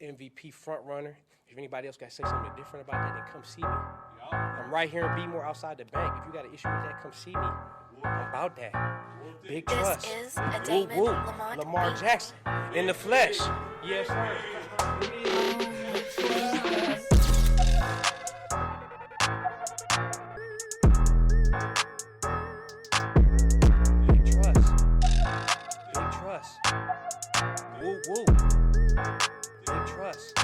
MVP front runner. If anybody else got to say something different about that, then come see me. I'm right here in Beemore outside the bank. If you got an issue with that, come see me. I'm about that. Big trust. This is a Woo, Damon woo. Lamont Lamar beat. Jackson in the flesh. Yes, sir. Big trust. Big trust. Woo, woo. Big trust.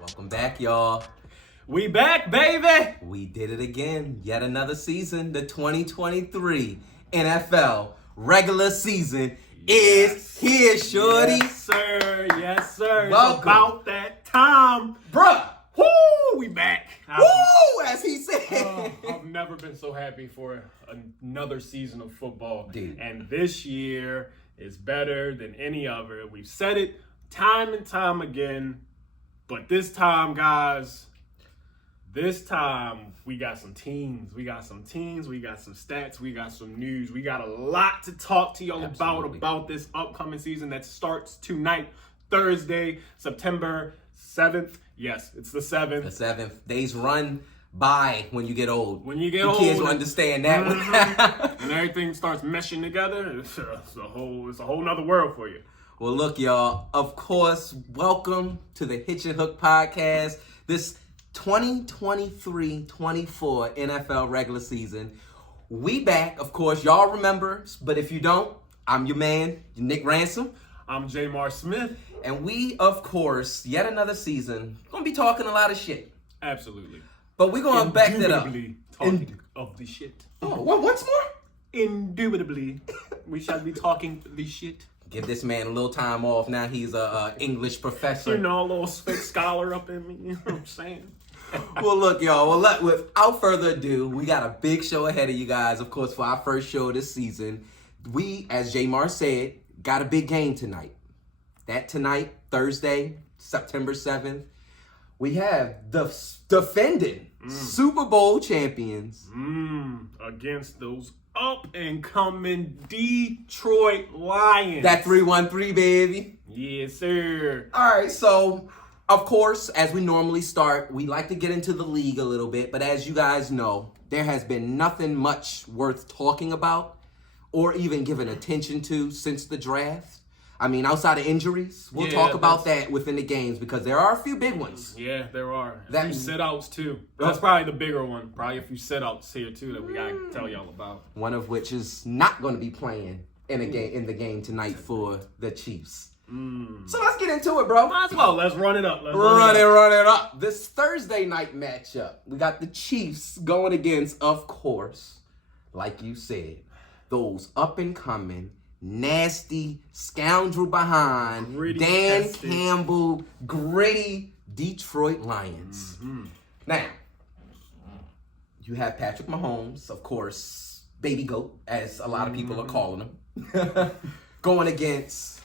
Welcome back, y'all. We back, baby! We did it again. Yet another season. The 2023 NFL regular season is here, shorty. Yes, sir. Yes, sir. Welcome. It's about that time. Bruh. Woo! We back. Woo! As he said. I've never been so happy for another season of football. Dude. And this year is better than any other. We've said it time and time again. But this time, guys, we got some teams. We got some stats. We got some news. We got a lot to talk to y'all about this upcoming season that starts tonight, Thursday, September 7th. Yes, it's the 7th. The 7th. Days run by when you get old. When you get the old. kids will understand that one. And everything starts meshing together. It's a whole nother world for you. Well, look, y'all. Of course, welcome to the Hitch and Hook podcast. This 2023-24 NFL regular season. We back, of course. Y'all remember, but if you don't, I'm your man, Nick Ransom. I'm Jamar Smith. And we, of course, yet another season, gonna be talking a lot of shit. Absolutely. But we're gonna back that up. Indubitably talking of the shit. Oh, what's more? Indubitably, we shall be talking the shit. Give this man a little time off. Now he's a English professor. You know, a little fake scholar up in me. You know what I'm saying? Well, look, y'all. Well, without further ado, we got a big show ahead of you guys. Of course, for our first show this season, we, as Jamar said, got a big game tonight. That tonight, Thursday, September 7th, we have the defending Super Bowl champions Against those up-and-coming Detroit Lions. That 3-1-3, baby. Yes, sir. All right, so, of course, as we normally start, we like to get into the league a little bit, but as you guys know, there has been nothing much worth talking about or even giving attention to since the draft. I mean, outside of injuries, we'll talk about that within the games because there are a few big ones. Yeah, there are. A That- few sit-outs, too. That's probably the bigger one. Probably a few sit-outs here, too, that we got to tell y'all about. One of which is not going to be playing in the game tonight for the Chiefs. So let's get into it, bro. Might as well. Let's run it up. Run it up. This Thursday night matchup, we got the Chiefs going against, of course, like you said, those up-and-coming, nasty, scoundrel behind, Gritty, Dan tested. Campbell, gritty Detroit Lions. Now, you have Patrick Mahomes, of course, Baby Goat, as a lot of people are calling him, going against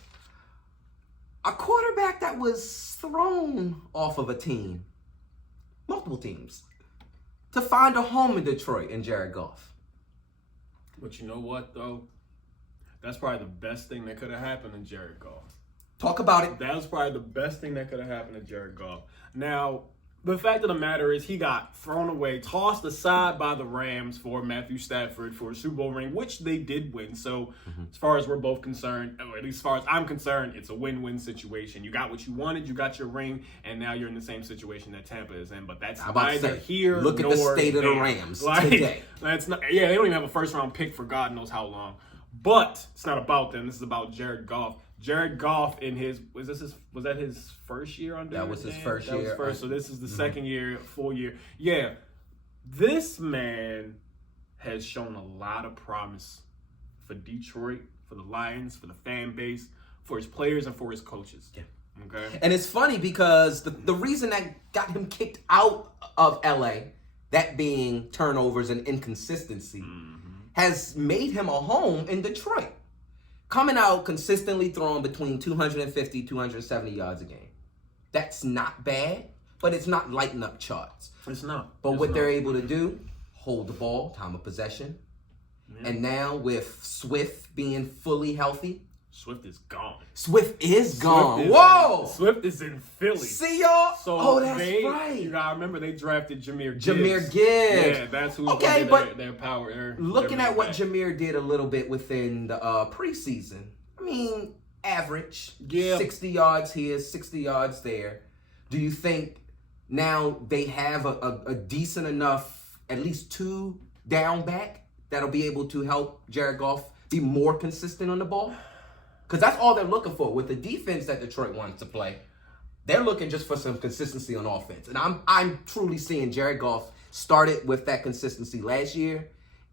a quarterback that was thrown off of a team, multiple teams, to find a home in Detroit in Jared Goff. But you know what, though? That's probably the best thing that could have happened to Jared Goff. Talk about it. That was probably the best thing that could have happened to Jared Goff. Now, the fact of the matter is he got thrown away, tossed aside by the Rams for Matthew Stafford for a Super Bowl ring, which they did win. So as far as we're both concerned, or at least as far as I'm concerned, it's a win-win situation. You got what you wanted, you got your ring, and now you're in the same situation that Tampa is in. But that's neither here look nor at the state of the there. Rams Like, today. That's not. Yeah, they don't even have a first-round pick for God knows how long. But it's not about them. This is about Jared Goff. Jared Goff in his was that his first year under? That was his first That year. was first. So this is the second year, full year. Yeah, this man has shown a lot of promise for Detroit, for the Lions, for the fan base, for his players, and for his coaches. Yeah. Okay. And it's funny because the reason that got him kicked out of LA, that being turnovers and inconsistency, has made him a home in Detroit. Coming out consistently throwing between 250, 270 yards a game. That's not bad, but it's not lighting up charts. It's not. But what they're able to do, hold the ball, time of possession, And now with Swift being fully healthy, Swift is gone. Swift is gone. Swift is Whoa! Swift is in Philly. See y'all? So that's right. You gotta remember they drafted Jahmyr Gibbs. Jahmyr Gibbs. Yeah, that's who's Okay, gonna be but their power. looking at what Jahmyr did a little bit within the preseason, I mean, average. Yeah. 60 yards here, 60 yards there. Do you think now they have a decent enough, at least 2 down back that'll be able to help Jared Goff be more consistent on the ball? Because that's all they're looking for with the defense that Detroit wants to play. They're looking just for some consistency on offense. And I'm truly seeing Jared Goff started with that consistency last year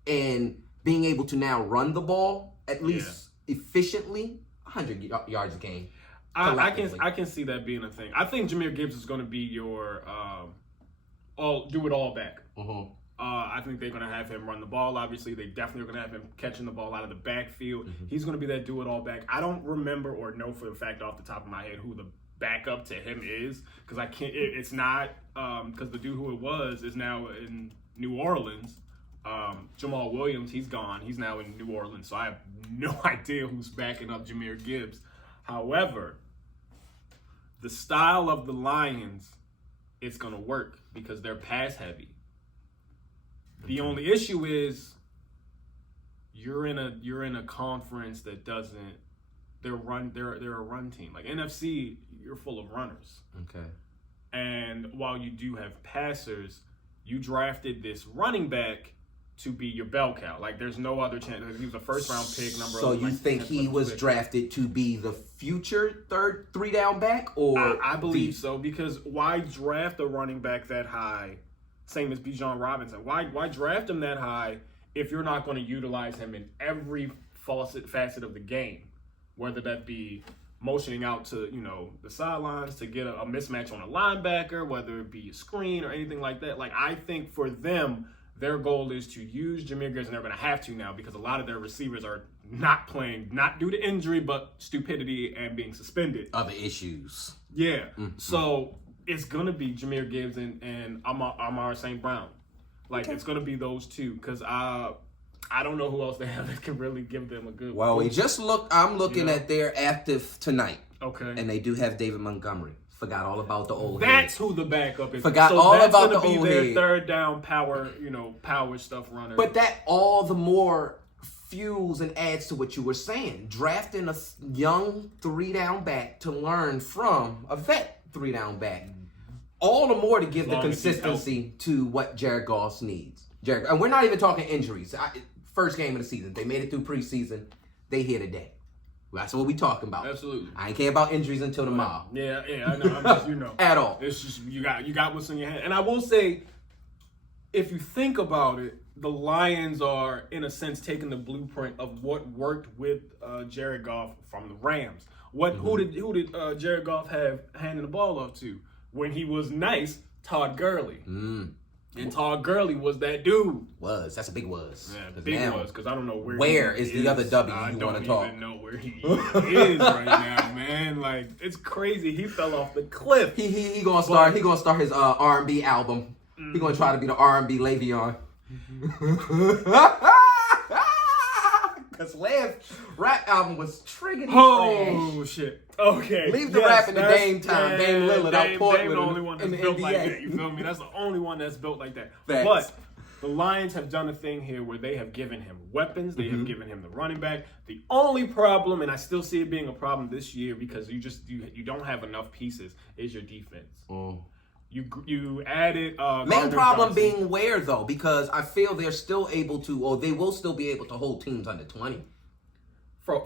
and being able to now run the ball at least efficiently, 100 yards a game. I can see that being a thing. I think Jahmyr Gibbs is going to be your do it all back. I think they're going to have him run the ball. Obviously, they definitely are going to have him catching the ball out of the backfield. He's going to be that do it all back. I don't remember or know for the fact off the top of my head who the backup to him is, because I can't. It's not because the dude who it was is now in New Orleans. Jamal Williams, he's gone. He's now in New Orleans, so I have no idea who's backing up Jahmyr Gibbs. However, the style of the Lions, it's going to work because they're pass heavy. The only issue is you're in a conference that doesn't. They're a run team. Like NFC, you're full of runners. Okay. And while you do have passers, you drafted this running back to be your bell cow. Like there's no other chance. He was a first round pick. So you think he was drafted to be the future 3 down back, or I believe so, because why draft a running back that high? Same as Bijan Robinson. Why draft him that high if you're not going to utilize him in every facet of the game? Whether that be motioning out to, the sidelines to get a mismatch on a linebacker, whether it be a screen or anything like that. Like, I think for them, their goal is to use Jahmyr Gibbs, and they're going to have to now because a lot of their receivers are not playing, not due to injury, but stupidity and being suspended. Other issues. Yeah. So it's going to be Jahmyr Gibbs and Amar St. Brown. Like, it's going to be those two because I don't know who else they have that can really give them a good. Well, I'm looking at their active tonight. Okay. And they do have David Montgomery. Forgot all about the old That's head. who the backup is. Forgot all about the old head. That's going to be their third down power stuff runner. But that all the more fuels and adds to what you were saying. Drafting a young 3 down back to learn from a vet 3 down back. All the more to give the consistency to what Jared Goff needs. And we're not even talking injuries. First game of the season. They made it through preseason. They here today. That's what we talking about. Absolutely. I ain't care about injuries until tomorrow. Yeah, I know. I'm just, At all. It's just you got what's in your hand. And I will say, if you think about it, the Lions are, in a sense, taking the blueprint of what worked with Jared Goff from the Rams. Who did Jared Goff have handing the ball off to when he was nice? Todd Gurley. And Todd Gurley was that dude. That's a big was. Yeah, big was, because I don't know where is the other W you want to talk. I don't even know where he is right now, man. Like, it's crazy. He fell off the cliff. He gonna start. He gonna start his R&B album. He gonna try to be the R&B Le'Veon. Because Lev's rap album was triggering. Oh shit. Okay. Leave the rap in the Dame time. Dame Lillard out Portland. Dame the only one that's built like that. You feel me? That's the only one that's built like that. Facts. But the Lions have done a thing here where they have given him weapons. They have given him the running back. The only problem, and I still see it being a problem this year because you don't have enough pieces, is your defense. You added main problem being where though, because I feel they're still able to, or they will still be able to hold teams under 20.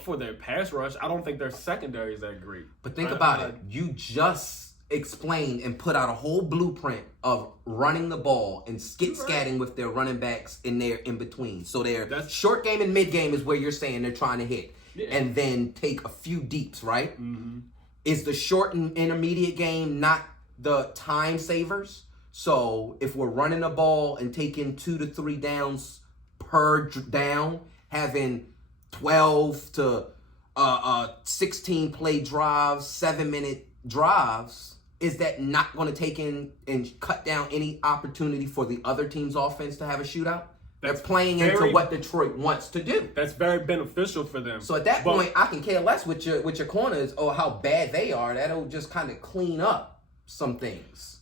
For their pass rush, I don't think their secondary is that great. But think about it. You just explained and put out a whole blueprint of running the ball and scatting with their running backs in between. So their short game and mid game is where you're saying they're trying to hit. Yeah. And then take a few deeps, right? Is the short and intermediate game not the time savers? So if we're running the ball and taking 2 to 3 downs per down, having 12 to 16 play drives, 7-minute drives, is that not going to take in and cut down any opportunity for the other team's offense to have a shootout? They're playing into what Detroit wants to do. That's very beneficial for them. So at that point, I can care less with your corners or how bad they are. That'll just kind of clean up some things.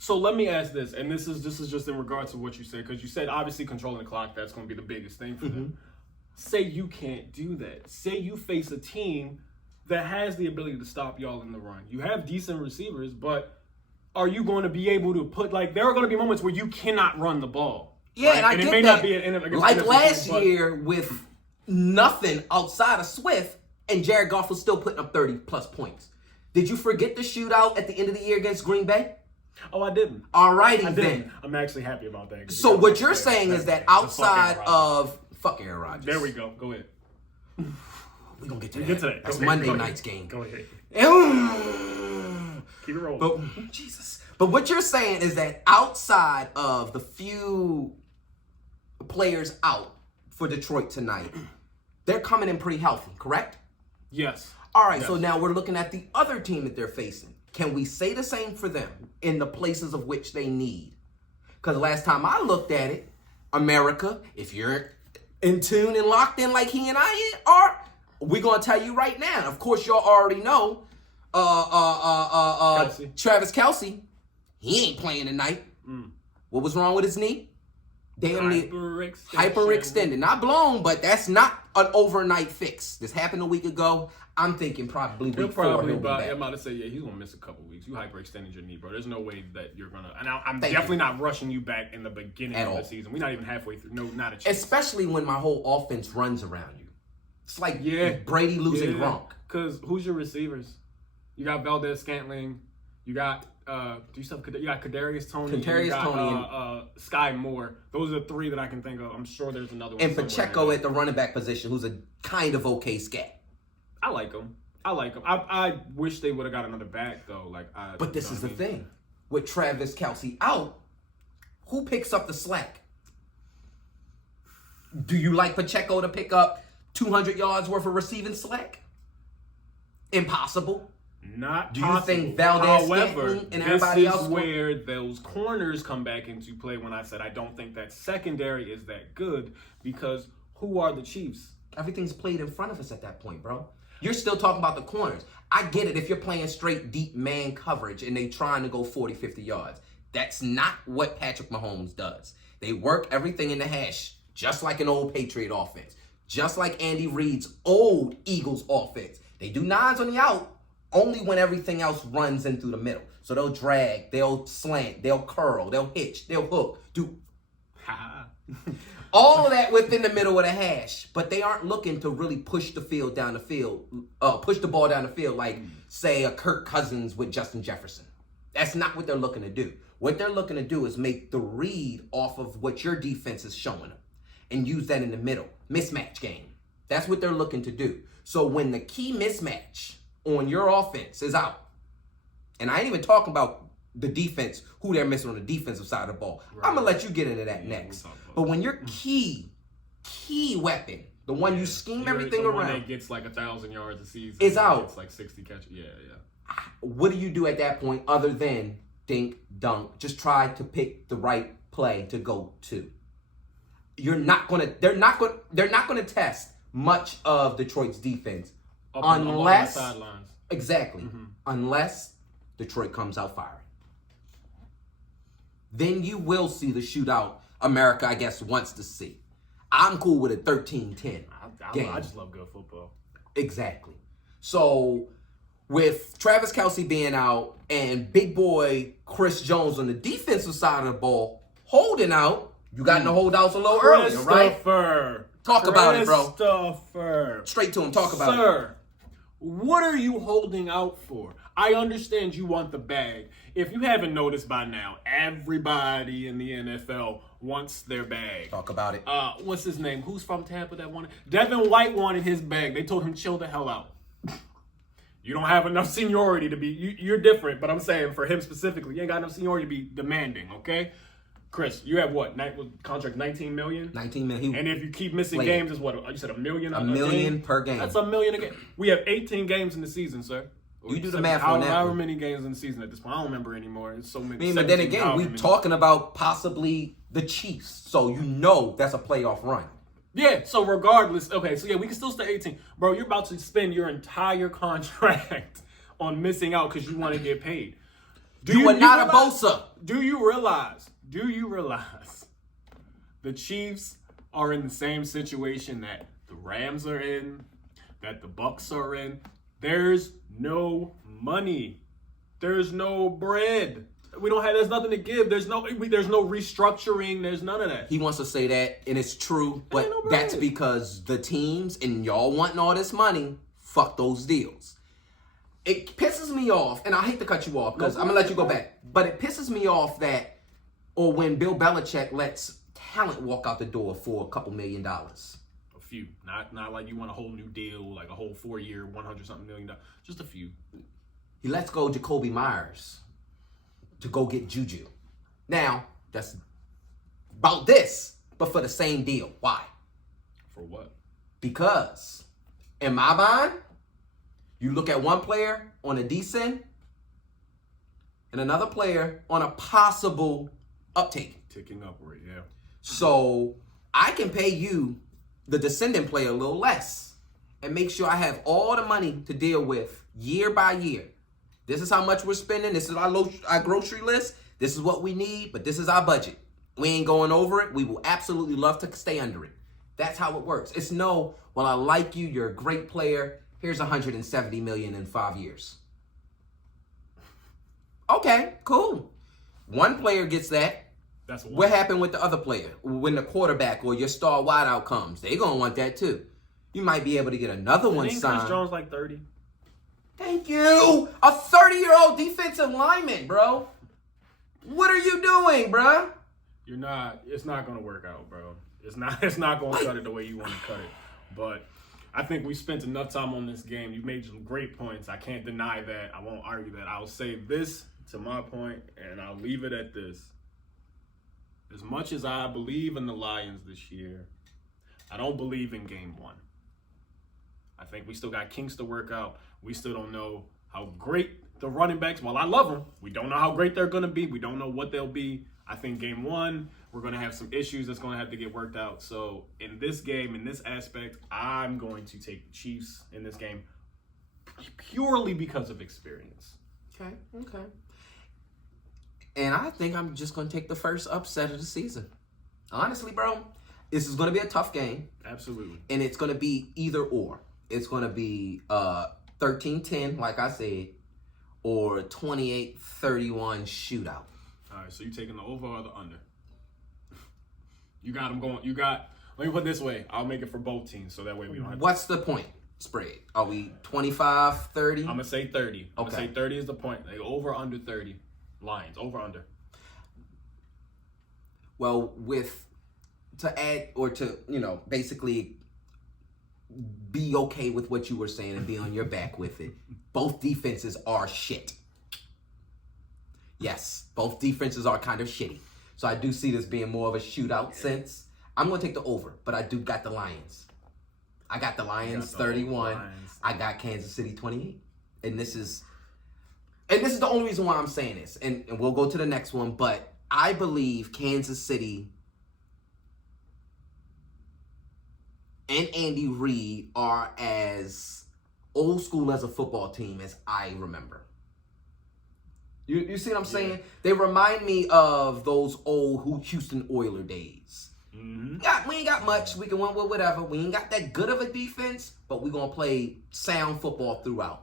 So let me ask this, and this is just in regards to what you said, because you said obviously controlling the clock, that's going to be the biggest thing for them. Say you can't do that. Say you face a team that has the ability to stop y'all in the run. You have decent receivers, but are you going to be able to put, like, there are going to be moments where you cannot run the ball. Yeah, right? and I and get it may that. Not be an like last year with nothing outside of Swift, and Jared Goff was still putting up 30-plus points. Did you forget the shootout at the end of the year against Green Bay? Oh, I didn't. All righty then. I'm actually happy about that. So what you're saying is that outside of... Fuck Aaron Rodgers. There we go. Go ahead. We're going to get to that. Get to that. That's Go Monday ahead. night's game. Go ahead. Mm. Keep it rolling. But, Jesus. But what you're saying is that outside of the few players out for Detroit tonight, they're coming in pretty healthy, correct? Yes. All right, Yes. so now we're looking at the other team that they're facing. Can we say the same for them in the places of which they need? Because last time I looked at it, America, if you're in tune and locked in like he and I are, we're going to tell you right now. Of course, y'all already know Kelce. Travis Kelce, he ain't playing tonight. What was wrong with his knee? Damn near hyperextended. Not blown, but that's not an overnight fix. This happened a week ago. I'm thinking probably He'll week 4 probably, he'll be back. I'm about to say, yeah, he's going to miss a couple weeks. You hyperextended your knee, bro. There's no way that you're going to. And I'm definitely not rushing you back in the beginning of the season. We're not even halfway through. No, not a chance. Especially when my whole offense runs around you. It's like Brady losing Gronk. Because who's your receivers? You got Valdez-Scantling. You got you got Kadarius Toney. You got Sky Moore. Those are the 3 that I can think of. I'm sure there's another one. And Pacheco at the running back position, who's a kind of okay scat. I like him. I wish they would have got another back though. But this is the thing. With Travis Kelce out, who picks up the slack? Do you like Pacheco to pick up 200 yards worth of receiving slack? Impossible. Not Do possible. you think Valdez However, and everybody this is else where those corners come back into play when I said I don't think that secondary is that good because who are the Chiefs? Everything's played in front of us at that point, bro. You're still talking about the corners. I get it if you're playing straight deep man coverage and they trying to go 40, 50 yards. That's not what Patrick Mahomes does. They work everything in the hash, just like an old Patriot offense. Just like Andy Reid's old Eagles offense. They do nines on the out only when everything else runs in through the middle. So they'll drag, they'll slant, they'll curl, they'll hitch, they'll hook, do all of that within the middle of the hash. But they aren't looking to really push the ball down the field like, say, a Kirk Cousins with Justin Jefferson. That's not what they're looking to do. What they're looking to do is make the read off of what your defense is showing them and use that in the middle. Mismatch game. That's what they're looking to do. So when the key mismatch on your offense is out, and I ain't even talking about the defense, who they're missing on the defensive side of the ball. Right. I'm going to let you get into that next. But when your key weapon, the one you scheme everything around, that gets like 1,000 yards a season, is out. It's like 60 catches. Yeah. What do you do at that point other than dink, dunk? Just try to pick the right play to go to. They're not going to test much of Detroit's defense unless unless Detroit comes out firing. Then you will see the shootout America, I guess, wants to see. I'm cool with a 13-10 game. I just love good football. Exactly. So with Travis Kelce being out and big boy Chris Jones on the defensive side of the ball holding out, you got in the holdouts a little earlier, right? Talk about it, bro. Straight to him. Talk about it. Sir, what are you holding out for? I understand you want the bag. If you haven't noticed by now, everybody in the NFL wants their bag. Talk about it. What's his name? Who's from Tampa that wanted? Devin White wanted his bag. They told him chill the hell out. You don't have enough seniority to be. You're different, but I'm saying for him specifically, you ain't got enough seniority to be demanding. Okay, Chris, you have what? Contract $19 million. $19 million. And if you keep missing games, is what you said $1 million. $1 million per game. That's $1 million a game. We have 18 games in the season, sir. You do the math on that. However many games in the season at this point. I don't remember anymore. It's so many. But then again, we talking about possibly the Chiefs. So you know that's a playoff run. Yeah, so regardless, okay, so yeah, we can still stay 18. Bro, you're about to spend your entire contract on missing out because you want to get paid. You are not a Bosa. Do you realize the Chiefs are in the same situation that the Rams are in, that the Bucks are in? There's no money. There's no bread. There's nothing to give. There's no restructuring. There's none of that. He wants to say that, and it's true, but that's because the teams and y'all wanting all this money, fuck those deals. It pisses me off, and I hate to cut you off because I'm going to let you go back, but it pisses me off or when Bill Belichick lets talent walk out the door for a couple $1 million. A few. Not like you want a whole new deal, like a whole 4-year, $100-something million. Just a few. He lets go Jacoby Myers to go get Juju. Now, that's about this, but for the same deal. Why? For what? Because in my mind, you look at one player on a descent and another player on a possible uptake. Ticking upward, yeah. So I can pay you, the descending player, a little less and make sure I have all the money to deal with year by year. This is how much we're spending. This is our grocery list. This is what we need, but this is our budget. We ain't going over it. We will absolutely love to stay under it. That's how it works. It's no, well, I like you. You're a great player. Here's $170 million in 5 years. Okay, cool. One player gets that. That's one. What happened with the other player? When the quarterback or your star wideout comes, they're going to want that too. You might be able to get another one signed. Chris Jones like 30. Thank you. A 30-year-old defensive lineman, bro. What are you doing, bro? You're not. It's not going to work out, bro. It's not going to cut it the way you want to cut it. But I think we spent enough time on this game. You made some great points. I can't deny that. I won't argue that. I'll say this to my point, and I'll leave it at this. As much as I believe in the Lions this year, I don't believe in game one. I think we still got kinks to work out. We still don't know how great the running backs, while I love them, we don't know how great they're going to be. We don't know what they'll be. I think game one, we're going to have some issues that's going to have to get worked out. So in this game, in this aspect, I'm going to take the Chiefs in this game purely because of experience. Okay. And I think I'm just going to take the first upset of the season. Honestly, bro, this is going to be a tough game. Absolutely. And it's going to be either or. It's going to be 13-10, like I said, or 28-31 shootout. All right, so you taking the over or the under? You got them going. Let me put it this way. I'll make it for both teams, so that way we don't have What's the point spread? Are we 25-30? I'm going to say 30. I'm Okay. going to say 30 is the point. Like over, under 30. Lions, over, under. Well, to add or to, basically be okay with what you were saying and be on your back with it, both defenses are shit. Yes, both defenses are kind of shitty. So I do see this being more of a shootout sense. I'm going to take the over, but I do got the Lions. I got the Lions 31. Lions. I got Kansas City 28. And this is the only reason why I'm saying this. And we'll go to the next one, but I believe Kansas City and Andy Reid are as old school as a football team as I remember. You see what I'm saying? Yeah. They remind me of those old Houston Oilers days. Mm-hmm. We ain't got much. We can win with whatever. We ain't got that good of a defense, but we're going to play sound football throughout.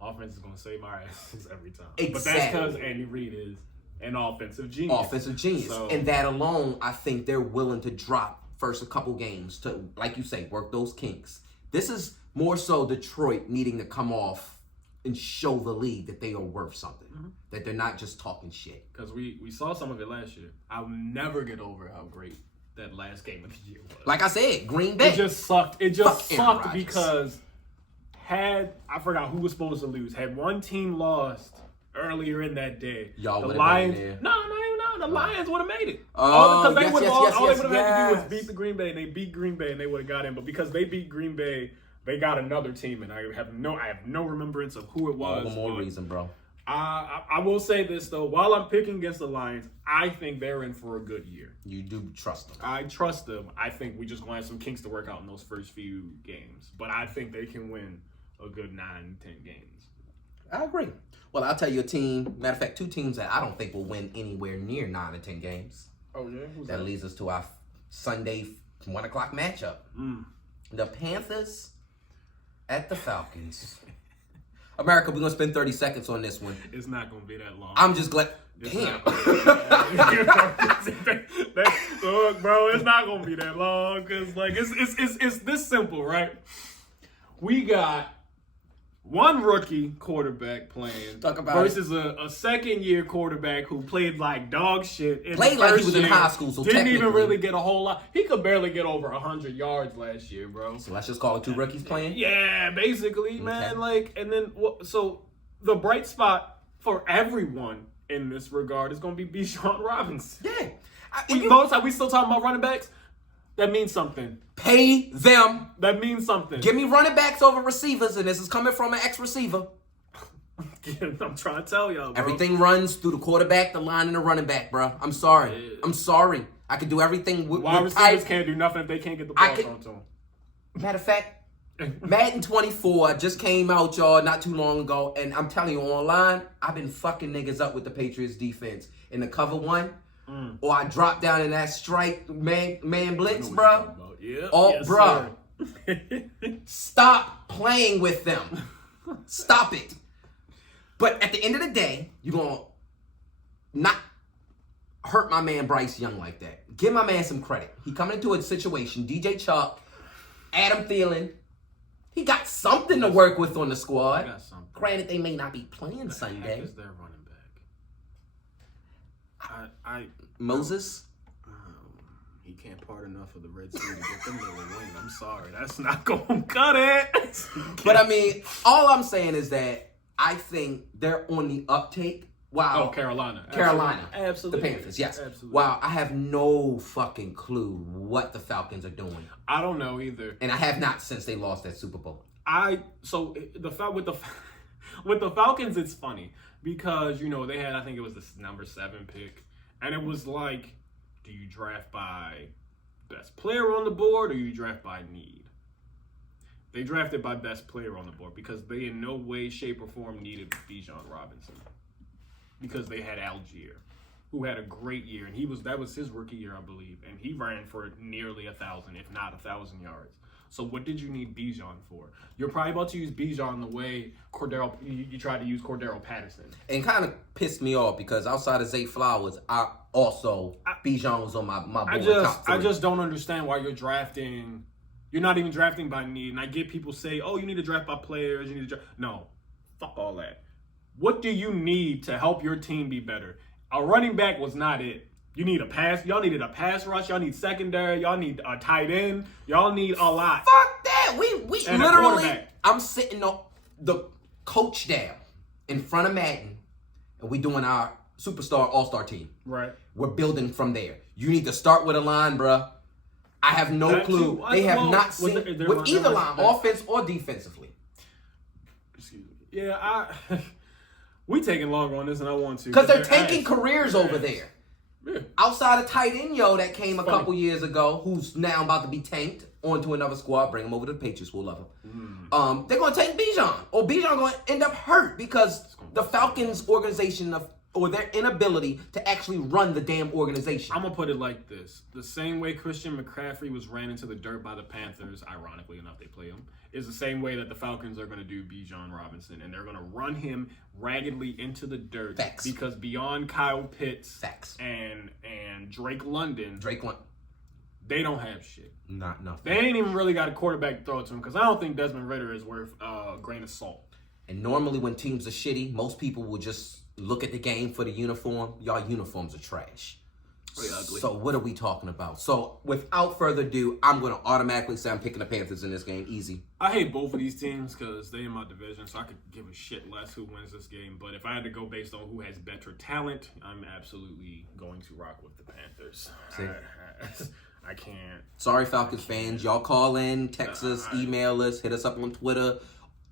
Offense is going to save our asses every time. Exactly. But that's because Andy Reid is an offensive genius. So, and that alone, I think they're willing to drop first a couple games to, like you say, work those kinks. This is more so Detroit needing to come off and show the league that they are worth something. Mm-hmm. That they're not just talking shit. Because we saw some of it last year. I'll never get over how great that last game of the year was. Like I said, Green Bay. It just sucked. It just Fuck Aaron sucked Rodgers. because I forgot who was supposed to lose. Had one team lost earlier in that day, Y'all the would've Lions. been there. No. The Lions would have made it. Oh, All they yes, would have yes, had to do yes. was beat the Green Bay, and they beat Green Bay, and they would have got in. But because they beat Green Bay They got another team, and I have no remembrance of who it was. All the more reason, bro. I will say this though, while I'm picking against the Lions, I think they're in for a good year. You do trust them. I trust them. I think we just gonna have some kinks to work out in those first few games, but I think they can win a good 9-10 games. I agree. Well, I'll tell you a team. Matter of fact, 2 teams that I don't think will win anywhere near 9 or 10 games. Oh yeah, who's That leads us to our Sunday 1 o'clock matchup. The Panthers at the Falcons. America, we're gonna spend 30 seconds on this one. It's not gonna be that long. I'm just glad. Damn. Look, bro, it's not gonna be that long because like it's this simple, right? We got one rookie quarterback playing versus a second-year quarterback who played like dog shit. Played like he was in high school, so didn't even really get a whole lot. He could barely get over 100 yards last year, bro. So let's just call it 2 rookies playing? Yeah, basically, man. Like, and then, so the bright spot for everyone in this regard is going to be Bijan Robinson. Yeah. Notice how we still talking about running backs? That means something. Pay them. That means something. Give me running backs over receivers, and this is coming from an ex-receiver. I'm trying to tell y'all, bro. Everything runs through the quarterback, the line, and the running back, bro. I'm sorry. Yeah. I'm sorry. I can do everything with wide receivers can't do nothing if they can't get the ball thrown to them. Matter of fact, Madden 24 just came out, y'all, not too long ago, and I'm telling you, online, I've been fucking niggas up with the Patriots defense. In the cover 1, or I drop down in that strike man blitz, bro. Yeah. Yes, bro. Stop playing with them. Stop it. But at the end of the day, you're going to not hurt my man Bryce Young like that. Give my man some credit. He coming into a situation, DJ Chuck, Adam Thielen, he got something to work with on the squad. Granted, they may not be playing Sunday. Is their running back? Moses? He can't part enough of the Red Sea to get them to win. I'm sorry. That's not going to cut it. But, I mean, all I'm saying is that I think they're on the uptake. Wow. Oh, Carolina. Absolutely. The Panthers, yes. Absolutely. Wow, I have no fucking clue what the Falcons are doing. I don't know either. And I have not since they lost that Super Bowl. With the Falcons, it's funny because, you know, they had, I think it was the number 7 pick. And it was like, do you draft by best player on the board or you draft by need? They drafted by best player on the board because they in no way, shape, or form needed Bijan Robinson. Because they had Algier, who had a great year, and that was his rookie year, I believe, and he ran for nearly 1,000, if not 1,000 yards. So what did you need Bijan for? You're probably about to use Bijan the way you tried to use Cordero Patterson. And kind of pissed me off because outside of Zay Flowers, Bijan was on my board top 3. I just don't understand why you're drafting. You're not even drafting by need. And I get people say, oh, you need to draft by players. You need to draft. No, fuck all that. What do you need to help your team be better? A running back was not it. You need a pass. Y'all needed a pass rush. Y'all need secondary. Y'all need a tight end. Y'all need a lot. Fuck that. We and literally. I'm sitting on the coach down in front of Madden, and we doing our superstar all-star team. Right. We're building from there. You need to start with a line, bruh. I have no clue. They have not seen with either line, offense or defensively. Excuse me. Yeah, we taking longer on this than I want to. Because they're tanking careers over there. Yeah. Outside of tight end, that came a couple years ago, who's now about to be tanked onto another squad. Bring him over to the Patriots. We'll love him. They're going to take Bijan. Or Bijan going to end up hurt because the Falcons organization or their inability to actually run the damn organization. I'm going to put it like this. The same way Christian McCaffrey was ran into the dirt by the Panthers, ironically enough they play him, is the same way that the Falcons are going to do Bijan Robinson. And they're going to run him raggedly into the dirt. Facts. Because beyond Kyle Pitts Facts. and Drake London, they don't have shit. Not nothing. They ain't even really got a quarterback to throw it to him because I don't think Desmond Ridder is worth a grain of salt. And normally when teams are shitty, most people will just look at the game for the uniform. Y'all uniforms are trash. Really ugly. So what are we talking about? So without further ado, I'm going to automatically say I'm picking the Panthers in this game. Easy. I hate both of these teams because they in my division, so I could give a shit less who wins this game. But if I had to go based on who has better talent, I'm absolutely going to rock with the Panthers. I can't. Sorry, Falcons fans. Y'all call in, text us, email us, hit us up on Twitter,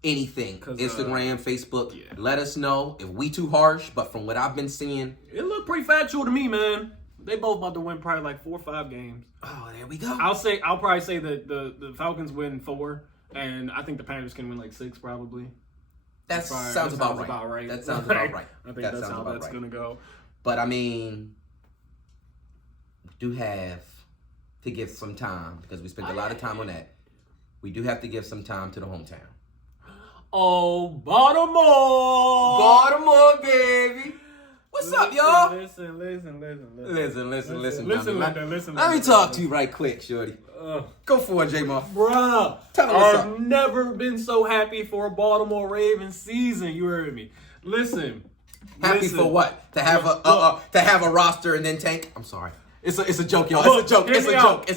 anything. Instagram, Facebook. Yeah. Let us know if we too harsh, but from what I've been seeing. It looked pretty factual to me, man. They both about to win probably like 4 or 5 games. Oh, there we go. I'll probably say that the Falcons win 4, and I think the Panthers can win like 6 probably. That sounds about right. That sounds about right. I think that's how that's going to go. But, I mean, we do have to give some time, because we spent a lot of time on that. We do have to give some time to the hometown. Oh, Baltimore! Baltimore, baby! What's up, y'all? Listen. Listen. Let me talk to you right quick, shorty. Go for it, J-Mar. Bruh, Tell me what's I've up. never been so happy for a Baltimore Ravens season. You heard me. Listen. Happy for what? To have a roster and then tank? I'm sorry. It's a joke, y'all. It's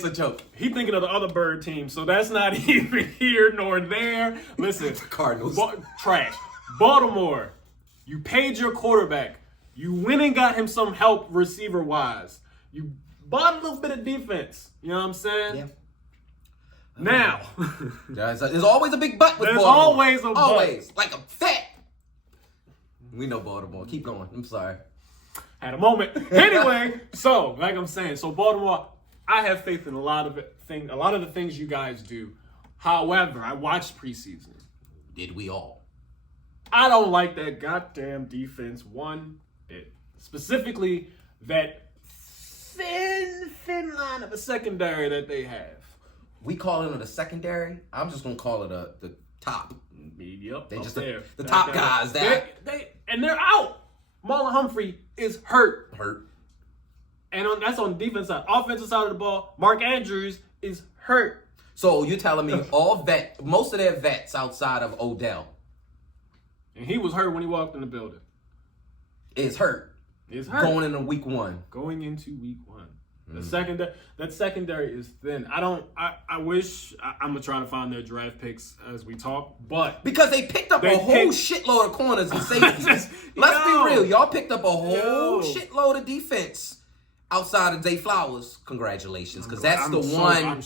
a joke. He thinking of the other bird team, so that's not even here nor there. Listen, Cardinals. Trash. Baltimore, you paid your quarterback. You went and got him some help receiver-wise. You bought a little bit of defense. You know what I'm saying? Yeah. Now. There's always a big butt with There's Baltimore. always a butt. Always. Like a fat. We know Baltimore. Keep going. I'm sorry. Had a moment. Anyway, so like I'm saying, so Baltimore, I have faith in a lot of the things you guys do. However, I watched preseason. Did we all? I don't like that goddamn defense one bit. Specifically, that thin line of a secondary that they have. We call it a secondary. I'm just gonna call it the top. Yep, They just there. the top guys. That and they're out. Marlon Humphrey is hurt. And that's on the defense side. Offensive side of the ball, Mark Andrews is hurt. So you're telling me most of their vets outside of Odell And he was hurt when he walked in the building. is hurt. Going into week 1. Going into week 1. That secondary is thin. I wish I'm gonna try to find their draft picks as we talk, but because they picked up a whole shitload of corners and safeties. Let's be real, y'all picked up a whole shitload of defense outside of Zay Flowers. Congratulations, because that's the one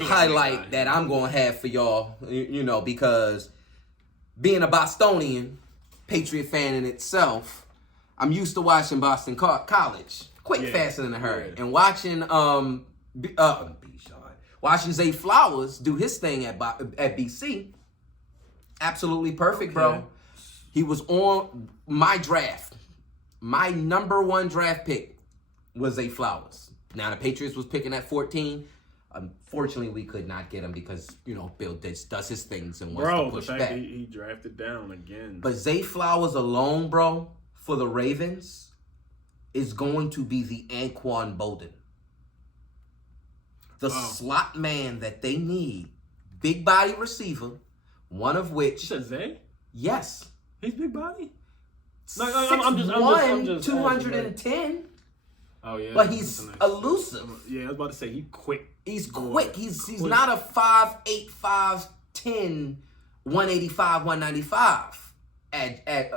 highlight that I'm gonna have for y'all. You know, because being a Bostonian, Patriot fan in itself, I'm used to watching Boston College. Quick, fast, and in a hurry. And watching watching Zay Flowers do his thing at BC, absolutely perfect, bro. He was on my draft. My number 1 draft pick was Zay Flowers. Now, the Patriots was picking at 14. Unfortunately, we could not get him because, you know, Bill does his things and wants to push the fact back. He drafted down again. But Zay Flowers alone, bro, for the Ravens, is going to be the Anquan Bolden. The slot man that they need. Big body receiver, one of which... You said Zay? Yes. He's big body? No, I'm just 210. Oh, yeah. But he's elusive. Yeah, I was about to say, he's quick. He's quick. He's not a 5'8", 5'10", 185, 195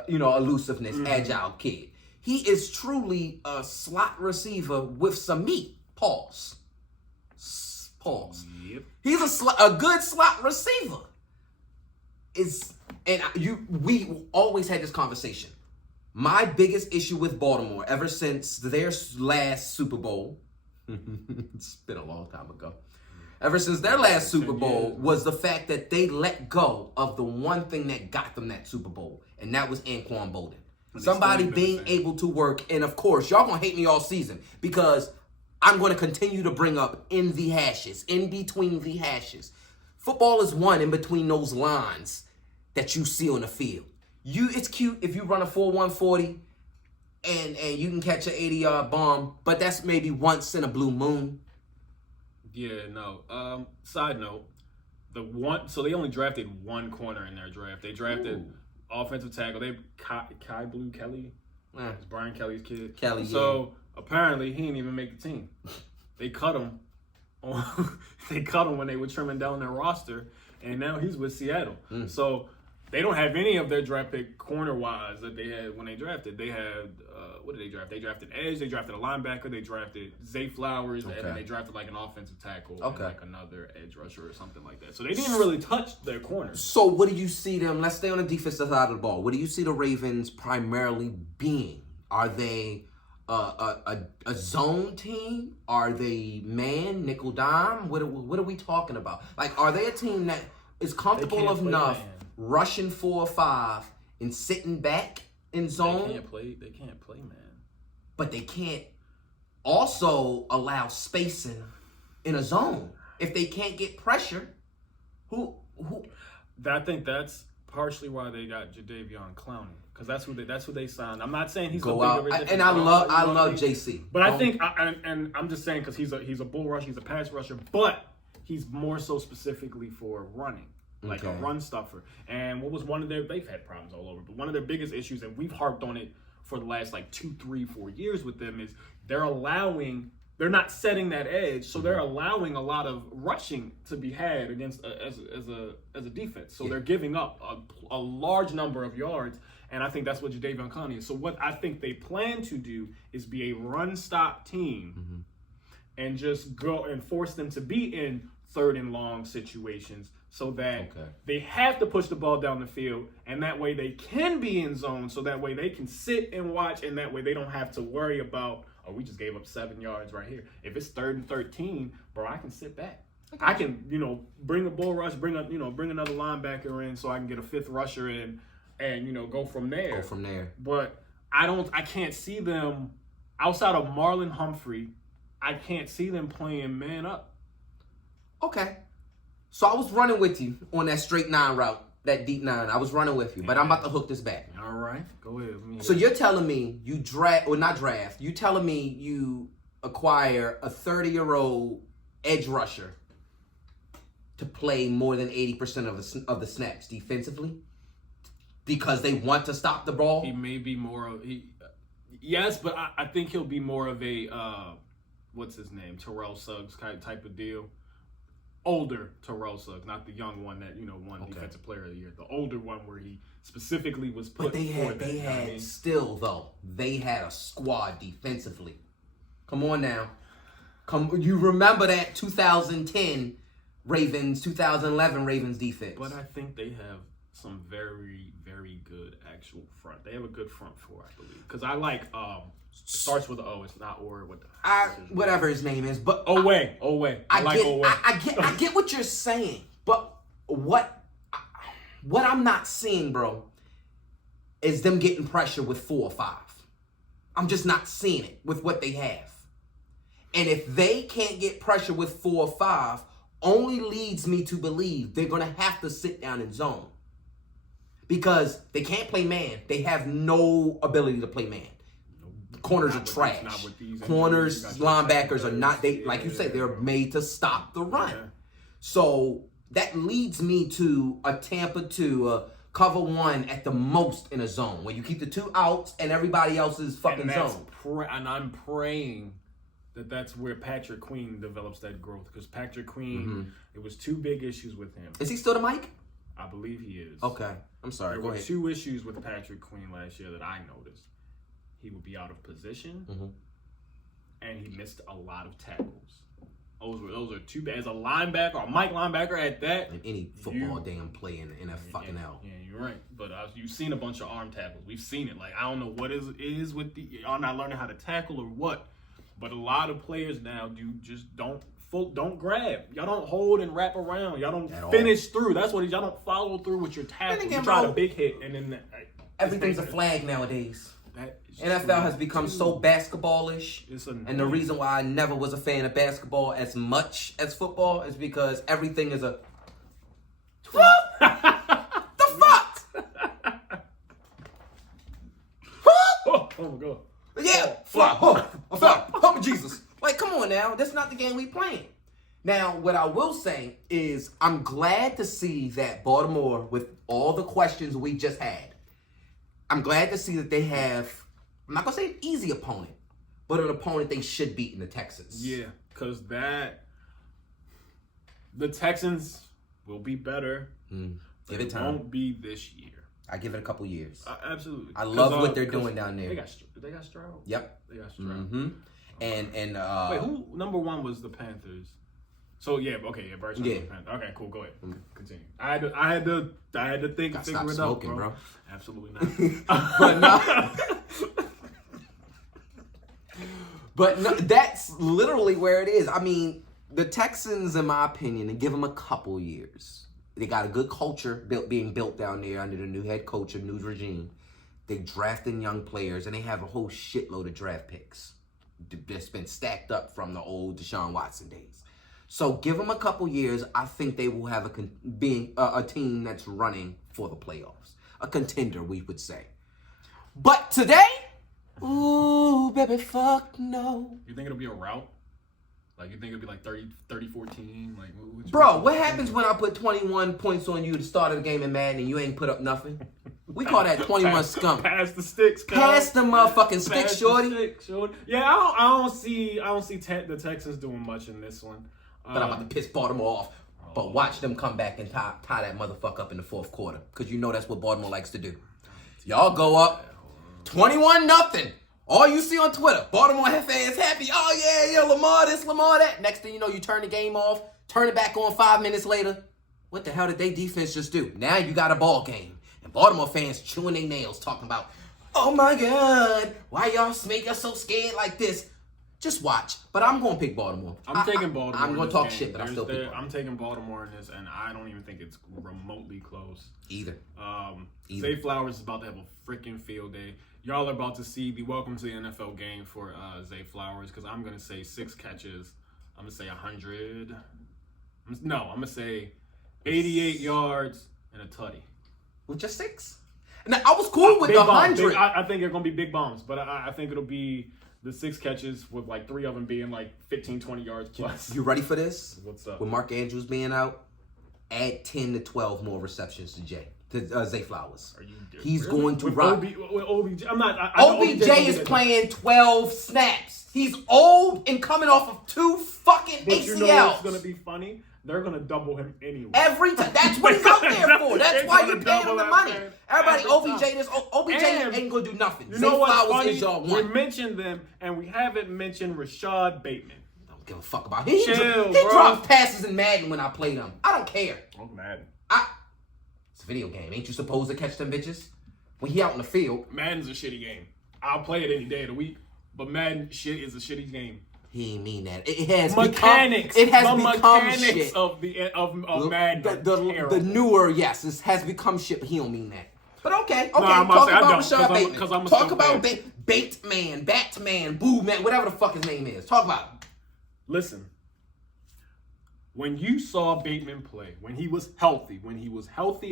elusiveness, agile kid. He is truly a slot receiver with some meat. Pause. Yep. He's a good slot receiver. We always had this conversation. My biggest issue with Baltimore, ever since their last Super Bowl, it's been a long time ago. Ever since their last Super Bowl was the fact that they let go of the one thing that got them that Super Bowl, and that was Anquan Bolden. Somebody being able to work, and of course, y'all gonna hate me all season because I'm gonna continue to bring up in between the hashes. Football is won in between those lines that you see on the field. It's cute if you run a 4.140 and you can catch an 80-yard bomb, but that's maybe once in a blue moon. Yeah, no. Side note, so they only drafted 1 corner in their draft. They drafted offensive tackle. They Kai Blue Kelly. It's Brian Kelly's kid. Kelly. So apparently he didn't even make the team. They cut him. They cut him when they were trimming down their roster, and now he's with Seattle. So They don't have any of their draft pick corner-wise that they had when they drafted. They had, what did they draft? They drafted edge, they drafted a linebacker, they drafted Zay Flowers, and then they drafted like an offensive tackle and like another edge rusher or something like that. So they didn't even really touch their corners. So what do you see them, let's stay on the defensive side of the ball. What do you see the Ravens primarily being? Are they a zone team? Are they man, nickel, dime? What are we talking about? Like, are they a team that is comfortable enough rushing 4 or 5 and sitting back in zone? They can't play, man. But they can't also allow spacing in a zone. If they can't get pressure, who? I think that's partially why they got Jadeveon Clowney, because that's who they signed. I'm not saying he's go a out. big And I love JC, but I think and I'm just saying because he's a bull rusher, he's a pass rusher, but he's more so specifically for running. Like a run stuffer. And what was they've had problems all over, but one of their biggest issues, and we've harped on it for the last like 2, 3, 4 years with them, is they're not setting that edge, so they're allowing a lot of rushing to be had against as a defense. So they're giving up a large number of yards, and I think that's what Jadeveon Clowney is. So what I think they plan to do is be a run-stop team and just go and force them to be in 3rd and long situations, so that they have to push the ball down the field, and that way they can be in zone, so that way they can sit and watch, and that way they don't have to worry about, oh, we just gave up 7 yards right here. If it's 3rd and 13, bro, I can sit back. I can, bring a bull rush, bring another linebacker in, so I can get a 5th rusher in, and go from there. But I can't see them outside of Marlon Humphrey. I can't see them playing man up. Okay. So I was running with you on that straight 9 route, that deep 9. I was running with you, but I'm about to hook this back. All right, go ahead. So you're telling me you you telling me you acquire a 30-year-old edge rusher to play more than 80% of the snaps defensively because they want to stop the ball? He may be yes, but I think he'll be more of a what's his name, Terrell Suggs type of deal. Older Terrell Suggs, not the young one that won Defensive Player of the Year. The older one where he specifically was put. But they had a squad defensively. Come on now, you remember that 2010 Ravens, 2011 Ravens defense? But I think they have some very, very good actual front. They have a good front four, I believe. Because I like starts with an O. It's not or what whatever his name is, but Owe. I get what you're saying, but what I'm not seeing, bro, is them getting pressure with 4 or 5. I'm just not seeing it with what they have. And if they can't get pressure with 4 or 5, only leads me to believe they're gonna have to sit down in zone. Because they can't play man. They have no ability to play man. Corners are trash. Corners, linebackers are not. They, like you said, they're made to stop the run. Yeah. So that leads me to a Tampa 2, cover 1 at the most in a zone, where you keep the 2 outs and everybody else is fucking zone. And I'm praying that's where Patrick Queen develops that growth, because Patrick Queen, it was 2 big issues with him. Is he still the mic? I believe he is. Okay, I'm sorry. There were 2 issues with Patrick Queen last year that I noticed. He would be out of position, and he missed a lot of tackles. Those are 2 bad. As a linebacker, or a Mike linebacker at that. And any football damn play in fucking hell. Yeah, you're right. But you've seen a bunch of arm tackles. We've seen it. Like, I don't know what it is with y'all not learning how to tackle or what. But a lot of players now don't grab. Y'all don't hold and wrap around. Y'all don't finish through. That's what y'all don't follow through with your tackle. You try a big hit, and then everything's a flag nowadays. NFL has become so basketballish, and the reason why I never was a fan of basketball as much as football is because everything is a the fuck. Oh my god! Yeah, fly, oh Jesus! Like, come on now, that's not the game we playing. Now, what I will say is, I'm glad to see that Baltimore, with all the questions we just had, I'm glad to see that they have, I'm not going to say an easy opponent, but an opponent they should beat in the Texans. Yeah, because the Texans will be better, Give it time. It won't be this year. I give it a couple years. Absolutely. I love what they're doing down there. They got Stroud. Yep. They got Stroud. Mm-hmm. And wait, who number one was the Panthers? So Bryce Young was the Panthers. Okay, cool. Go ahead. Continue. I had to think and figure it out, bro. Absolutely not. But no. But no, that's literally where it is. I mean, the Texans, in my opinion, and give them a couple years. They got a good culture being built down there under the new head coach and new regime. They drafting young players, and they have a whole shitload of draft picks that's been stacked up from the old Deshaun Watson days. So give them a couple years. I think they will have a team that's running for the playoffs. A contender, we would say. But today, ooh, baby, fuck no. You think it'll be a rout? Like, you think it'll be like 30-14? Like, bro, what happens when I put 21 points on you at the start of the game in Madden and you ain't put up nothing? We call that 21 scum. Pass the sticks, guys. Pass the motherfucking sticks, shorty. Yeah, I don't see the Texans doing much in this one. But I'm about to piss Baltimore off. But watch them come back and tie that motherfucker up in the fourth quarter. Because you know that's what Baltimore likes to do. Y'all go up 21-0. All you see on Twitter, Baltimore fans happy. Oh, yeah, Lamar this, Lamar that. Next thing you know, you turn the game off, turn it back on 5 minutes later. What the hell did they defense just do? Now you got a ball game. And Baltimore fans chewing their nails talking about, oh, my God, why y'all make us so scared like this? Just watch. But I'm going to pick Baltimore. I'm taking Baltimore. I'm going to talk shit, but I still pick Baltimore. I'm taking Baltimore in this, and I don't even think it's remotely close. Either. Zay Flowers is about to have a freaking field day. Y'all are about to see the welcome to the NFL game for Zay Flowers, because I'm going to say 6 catches. I'm going to say 100. I'm going to say 88 yards and a tutty. With just 6? Now, I was cool with the 100. I think they're going to be big bombs, but I think it'll be the 6 catches with like 3 of them being like 15, 20 yards plus. You ready for this? What's up? With Mark Andrews being out, add 10 to 12 more receptions to Zay Flowers. Are you He's really? going to with rock. With OBJ, I'm not. OBJ is playing 12 snaps. He's old and coming off of 2 fucking but ACLs. You know what's going to be funny? They're going to double him anyway. Every time. That's what he's out there for. That's why you're paying him the money. Everybody, OBJ ain't going to do nothing. You know what's Flowers funny? is y'all We one. mentioned them, and we haven't mentioned Rashad Bateman. Don't give a fuck about him. He bro. drops passes in Madden when I play them. I don't care. I'm Madden. It's a video game. Ain't you supposed to catch them bitches? When he out in the field. Madden's a shitty game. I'll play it any day of the week, but Madden shit is a shitty game. He ain't mean that. It has mechanics. It has the become mechanics shit. of Madden. The newer, yes, it has become shit, but he don't mean that. But okay. I'm Talk saying about I Rashad don't, Bateman. Talk about Bateman, Batman, Boo Man, whatever the fuck his name is. Talk about him. Listen. When you saw Bateman play, when he was healthy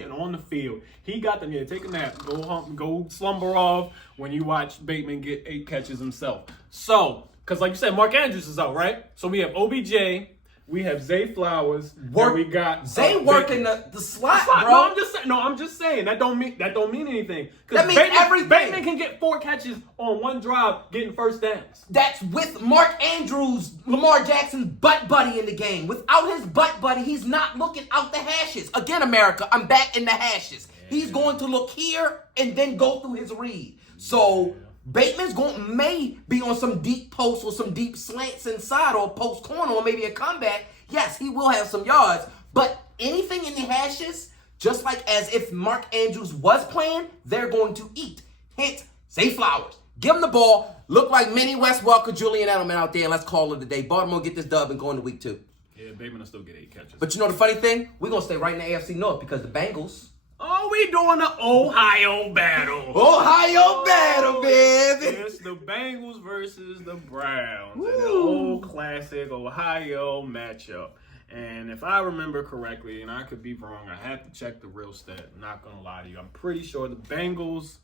and on the field, he got them here. Take a nap, go home, go slumber off. When you watch Bateman get 8 catches himself, so because like you said, Mark Andrews is out, right? So we have OBJ, we have Zay Flowers, and we got Zay working the slot, bro. No, I'm just saying that don't mean anything. That means everything. Bateman can get 4 catches on one drive, getting first downs. That's with Mark Andrews, Lamar Jackson's butt buddy in the game. Without his butt buddy, he's not looking out the hashes. Again, America, I'm back in the hashes. Yeah. He's going to look here and then go through his read. So Bateman's may be on some deep posts or some deep slants inside or post corner or maybe a comeback. Yes, he will have some yards, but anything in the hashes, just like as if Mark Andrews was playing, they're going to eat. Hint, Zay Flowers. Give him the ball. Look like mini Wes Welker, Julian Edelman out there, and let's call it a day. Baltimore get this dub and go into week 2. Yeah, Bateman will still get 8 catches. But you know the funny thing? We're going to stay right in the AFC North because the Bengals. Oh, we doing the Ohio battle. Ohio battle, baby. It's the Bengals versus the Browns. And the old classic Ohio matchup. And if I remember correctly, and I could be wrong, I have to check the real stat. I'm not going to lie to you. I'm pretty sure the Bengals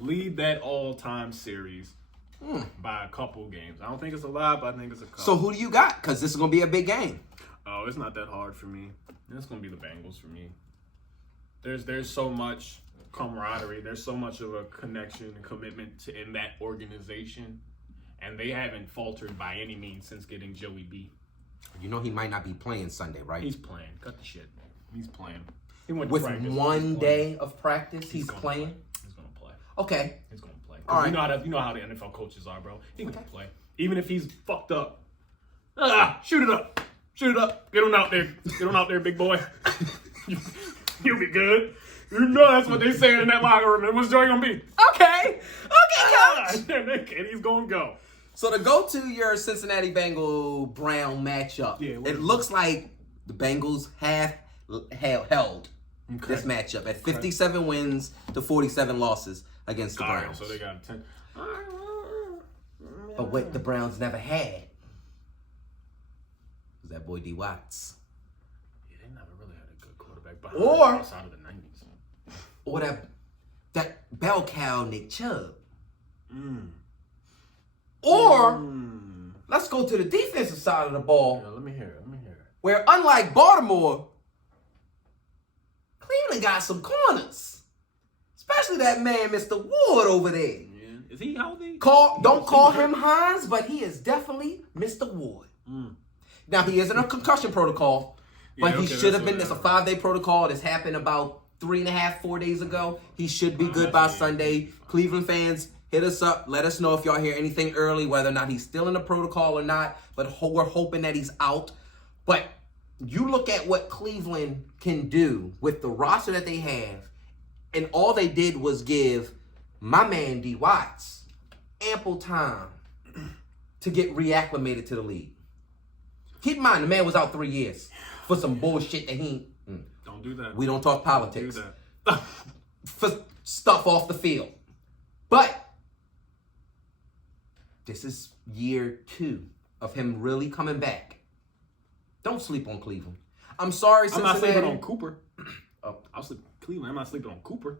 lead that all-time series by a couple games. I don't think it's a lot, but I think it's a couple. So who do you got? Because this is going to be a big game. Oh, it's not that hard for me. It's going to be the Bengals for me. There's so much camaraderie. There's so much of a connection and commitment in that organization. And they haven't faltered by any means since getting Joey B. You know he might not be playing Sunday, right? He's playing. Cut the shit. He's playing. He went to with practice. one day of practice, he's gonna playing. Play. He's gonna play. Okay. He's gonna play. All right. You know how the NFL coaches are, bro. He's gonna play, even if he's fucked up. Shoot it up. Shoot it up. Get him out there. Get him out there, big boy. You'll be good. You know that's what they saying in that locker room. And what's Joey gonna be? Okay, coach. And he's gonna go. So to go to your Cincinnati Bengal Brown matchup, it looks like the Bengals have held this matchup at 57 wins to 47 losses against the Browns. So they got a 10. But what the Browns never had was that boy D. Watts. Yeah, they never really had a good quarterback outside of the 90s. Or that bell cow Nick Chubb. Or let's go to the defensive side of the ball. Let me hear it. Where unlike Baltimore, Cleveland got some corners. Especially that man, Mr. Ward over there. Yeah. Is he healthy? Don't call him Hines, but he is definitely Mr. Ward. Now, he is in a concussion protocol, but he should have been. It's a 5-day protocol. This happened about 3.5, 4 days ago. He should be good by Sunday. Cleveland fans, hit us up. Let us know if y'all hear anything early, whether or not he's still in the protocol or not. But we're hoping that he's out. But you look at what Cleveland can do with the roster that they have, and all they did was give my man D. Watts ample time to get reacclimated to the league. Keep in mind, the man was out 3 years for some bullshit that he... Don't do that. We don't talk politics. Don't do that. For stuff off the field. But this is year 2 of him really coming back. Don't sleep on Cleveland. I'm sorry, Cincinnati. I'm not sleeping on Cooper. I'll sleep Cleveland. I'm not sleeping on Cooper.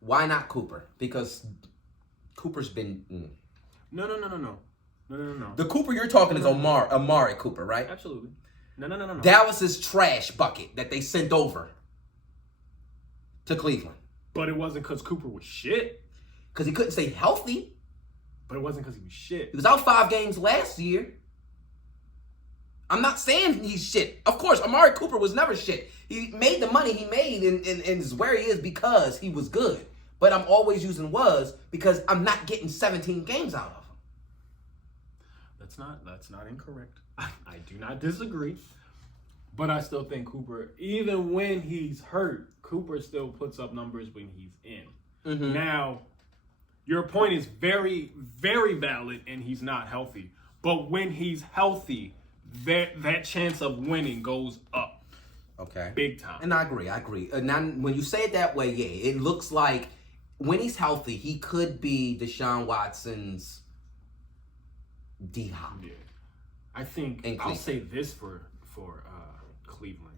Why not Cooper? Because Cooper's been... No. The Cooper you're talking is Amari Cooper, right? Absolutely. No. Dallas's trash bucket that they sent over to Cleveland. But it wasn't because Cooper was shit. Because he couldn't stay healthy. But it wasn't because he was shit. He was out 5 games last year. I'm not saying he's shit. Of course, Amari Cooper was never shit. He made the money he made and is where he is because he was good. But I'm always using was because I'm not getting 17 games out of him. That's not incorrect. I do not disagree. But I still think Cooper, even when he's hurt, Cooper still puts up numbers when he's in. Now, your point is very, very valid, and he's not healthy. But when he's healthy, that chance of winning goes up. Okay. Big time. And I agree. Now, when you say it that way, yeah, it looks like when he's healthy, he could be Deshaun Watson's D-Hop. Yeah. I think I'll say this for Cleveland.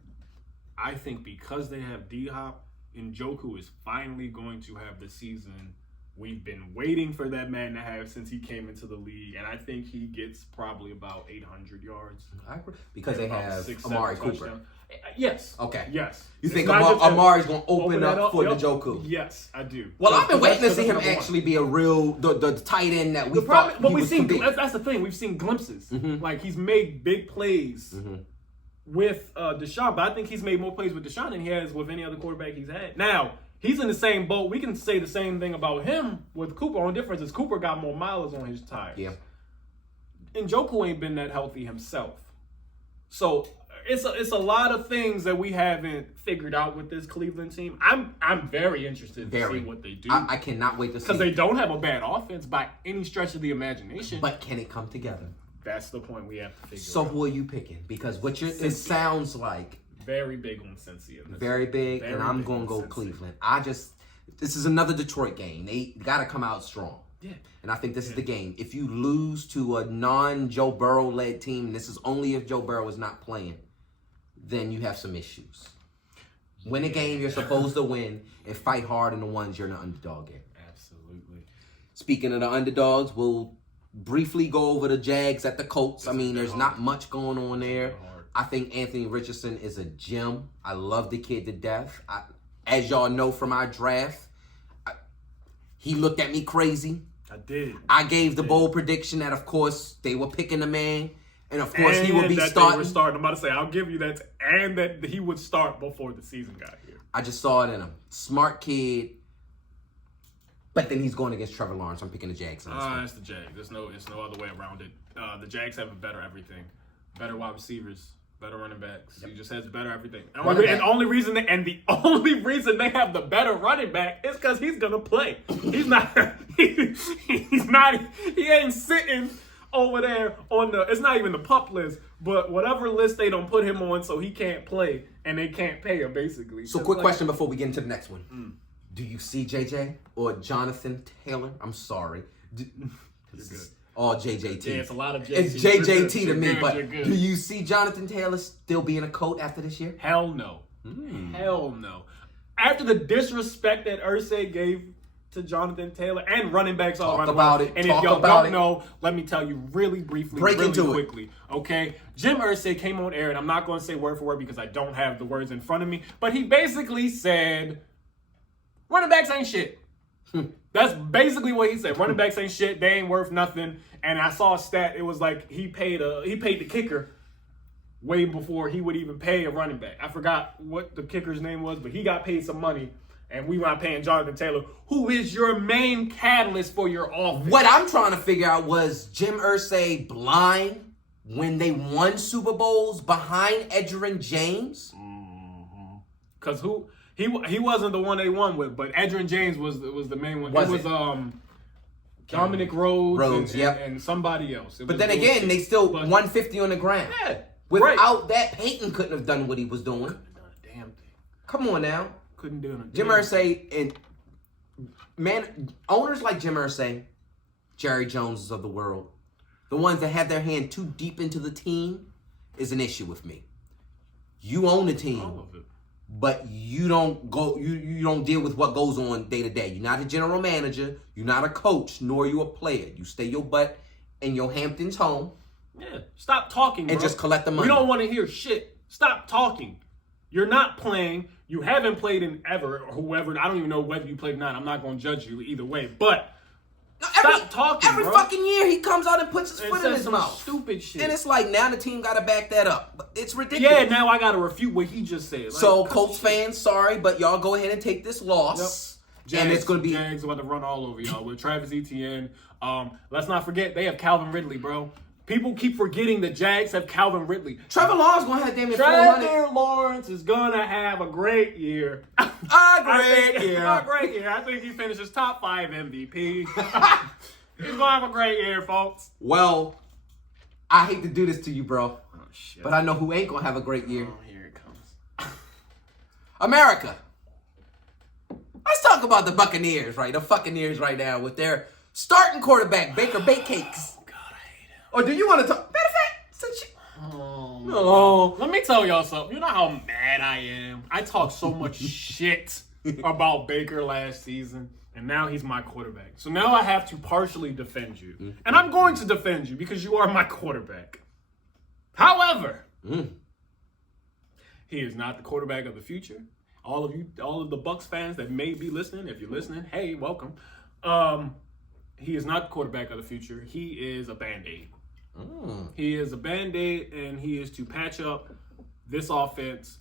I think because they have D-Hop, Njoku is finally going to have the season we've been waiting for that man to have since he came into the league, and I think he gets probably about 800 yards. I agree. Because they have Amari Cooper. Yes. Okay. Yes. You think Amari's going to open up for Njoku? Yes, I do. Well, I've been waiting to see him actually be a real the tight end that we thought he was going to be. That's the thing. We've seen glimpses. Like, he's made big plays with Deshaun, but I think he's made more plays with Deshaun than he has with any other quarterback he's had. Now, he's in the same boat. We can say the same thing about him with Cooper. Only difference is Cooper got more miles on his tires. Yeah. Njoku ain't been that healthy himself. So it's a lot of things that we haven't figured out with this Cleveland team. I'm very interested to see what they do. I cannot wait to see. Because they don't have a bad offense by any stretch of the imagination. But can it come together? That's the point we have to figure out. So who are you picking? Because it sounds like very big on Cincy. Very big, and I'm going to go Cleveland. This is another Detroit game. They got to come out strong. Yeah. And I think this is the game. If you lose to a non-Joe Burrow-led team, and this is only if Joe Burrow is not playing, then you have some issues. Win a game you're supposed to win, and fight hard in the ones you're an underdog in. Absolutely. Speaking of the underdogs, we'll briefly go over the Jags at the Colts. There's not much going on there. I think Anthony Richardson is a gem. I love the kid to death. As y'all know from our draft, he looked at me crazy. I did. I gave the bold prediction that, of course, they were picking the man, And of course, he will be that starting. They were starting. I'm about to say, I'll give you that, and that he would start before the season got here. I just saw it in him. Smart kid. But then he's going against Trevor Lawrence. I'm picking the Jags. It's the Jags. There's no other way around it. The Jags have a better everything, better wide receivers, better running backs. He just has better everything. And the only reason they have the better running back is because he's gonna play. He's not. He's not. He ain't sitting over there on the. It's not even the PUP list, but whatever list they don't put him on, so he can't play and they can't pay him basically. So, quick question before we get into the next one. Do you see JJ or Jonathan Taylor? I'm sorry. This is all JJT. Yeah, it's a lot of JJT. It's JJT to me, good, but do you see Jonathan Taylor still being a coach after this year? Hell no. Hell no. After the disrespect that Irsay gave to Jonathan Taylor and running backs all around the world. And if y'all don't know, let me tell you really briefly, really quickly. Okay? Jim Irsay came on air, and I'm not going to say word for word because I don't have the words in front of me, but he basically said, running backs ain't shit. That's basically what he said. Running backs ain't shit. They ain't worth nothing. And I saw a stat. It was like he paid the kicker way before he would even pay a running back. I forgot what the kicker's name was, but he got paid some money. And we not paying Jonathan Taylor, who is your main catalyst for your offense. What I'm trying to figure out was Jim Irsay blind when they won Super Bowls behind Edgerrin James? Because he wasn't the one they won with, but Edgerrin James was the main one. It was Dominic Rhodes and somebody else. But then again, they still 150 on the ground. Yeah. Without that, Peyton couldn't have done what he was doing. Couldn't have done a damn thing. Come on now. Couldn't do it. Jim Irsay and owners like Jim Irsay, Jerry Joneses of the world, the ones that have their hand too deep into the team, is an issue with me. You own the team. All of it. But you don't go. You don't deal with what goes on day to day. You're not a general manager. You're not a coach, nor are you a player. You stay your butt in your Hamptons home. Yeah, stop talking, and bro. just collect the money. We don't want to hear shit. Stop talking. You're not playing. You haven't played in ever, or whoever. I don't even know whether you played or not. I'm not going to judge you either way. But stop talking, Every bro. fucking year he comes out and puts his foot in his mouth. Stupid shit. And it's like now the team got to back that up. It's ridiculous. Yeah, now I got to refute what he just said. Like, so Colts fans, sorry, but y'all go ahead and take this loss. Yep. And it's going to be Jags about to run all over y'all with Travis Etienne. Let's not forget they have Calvin Ridley, bro. People keep forgetting the Jags have Calvin Ridley. Trevor Lawrence going to have damn near 400. Trevor Lawrence is going to have a great year. A great year. I think he finishes top 5 MVP. He's going to have a great year, folks. Well, I hate to do this to you, bro. Oh, shit. But I know who ain't going to have a great year. Oh, here it comes. America. Let's talk about the Buccaneers, right? The Buccaneers right now with their starting quarterback, Baker Bakecakes. Or do you want to talk? Matter of fact, since you... No. Let me tell y'all something. You know how mad I am? I talked so much shit about Baker last season, and now he's my quarterback. So now I have to partially defend you. Mm-hmm. And I'm going to defend you because you are my quarterback. However, he is not the quarterback of the future. All of the Bucs fans that may be listening, if you're listening, hey, welcome. He is not the quarterback of the future. He is a Band-Aid. He is a Band-Aid, and he is to patch up this offense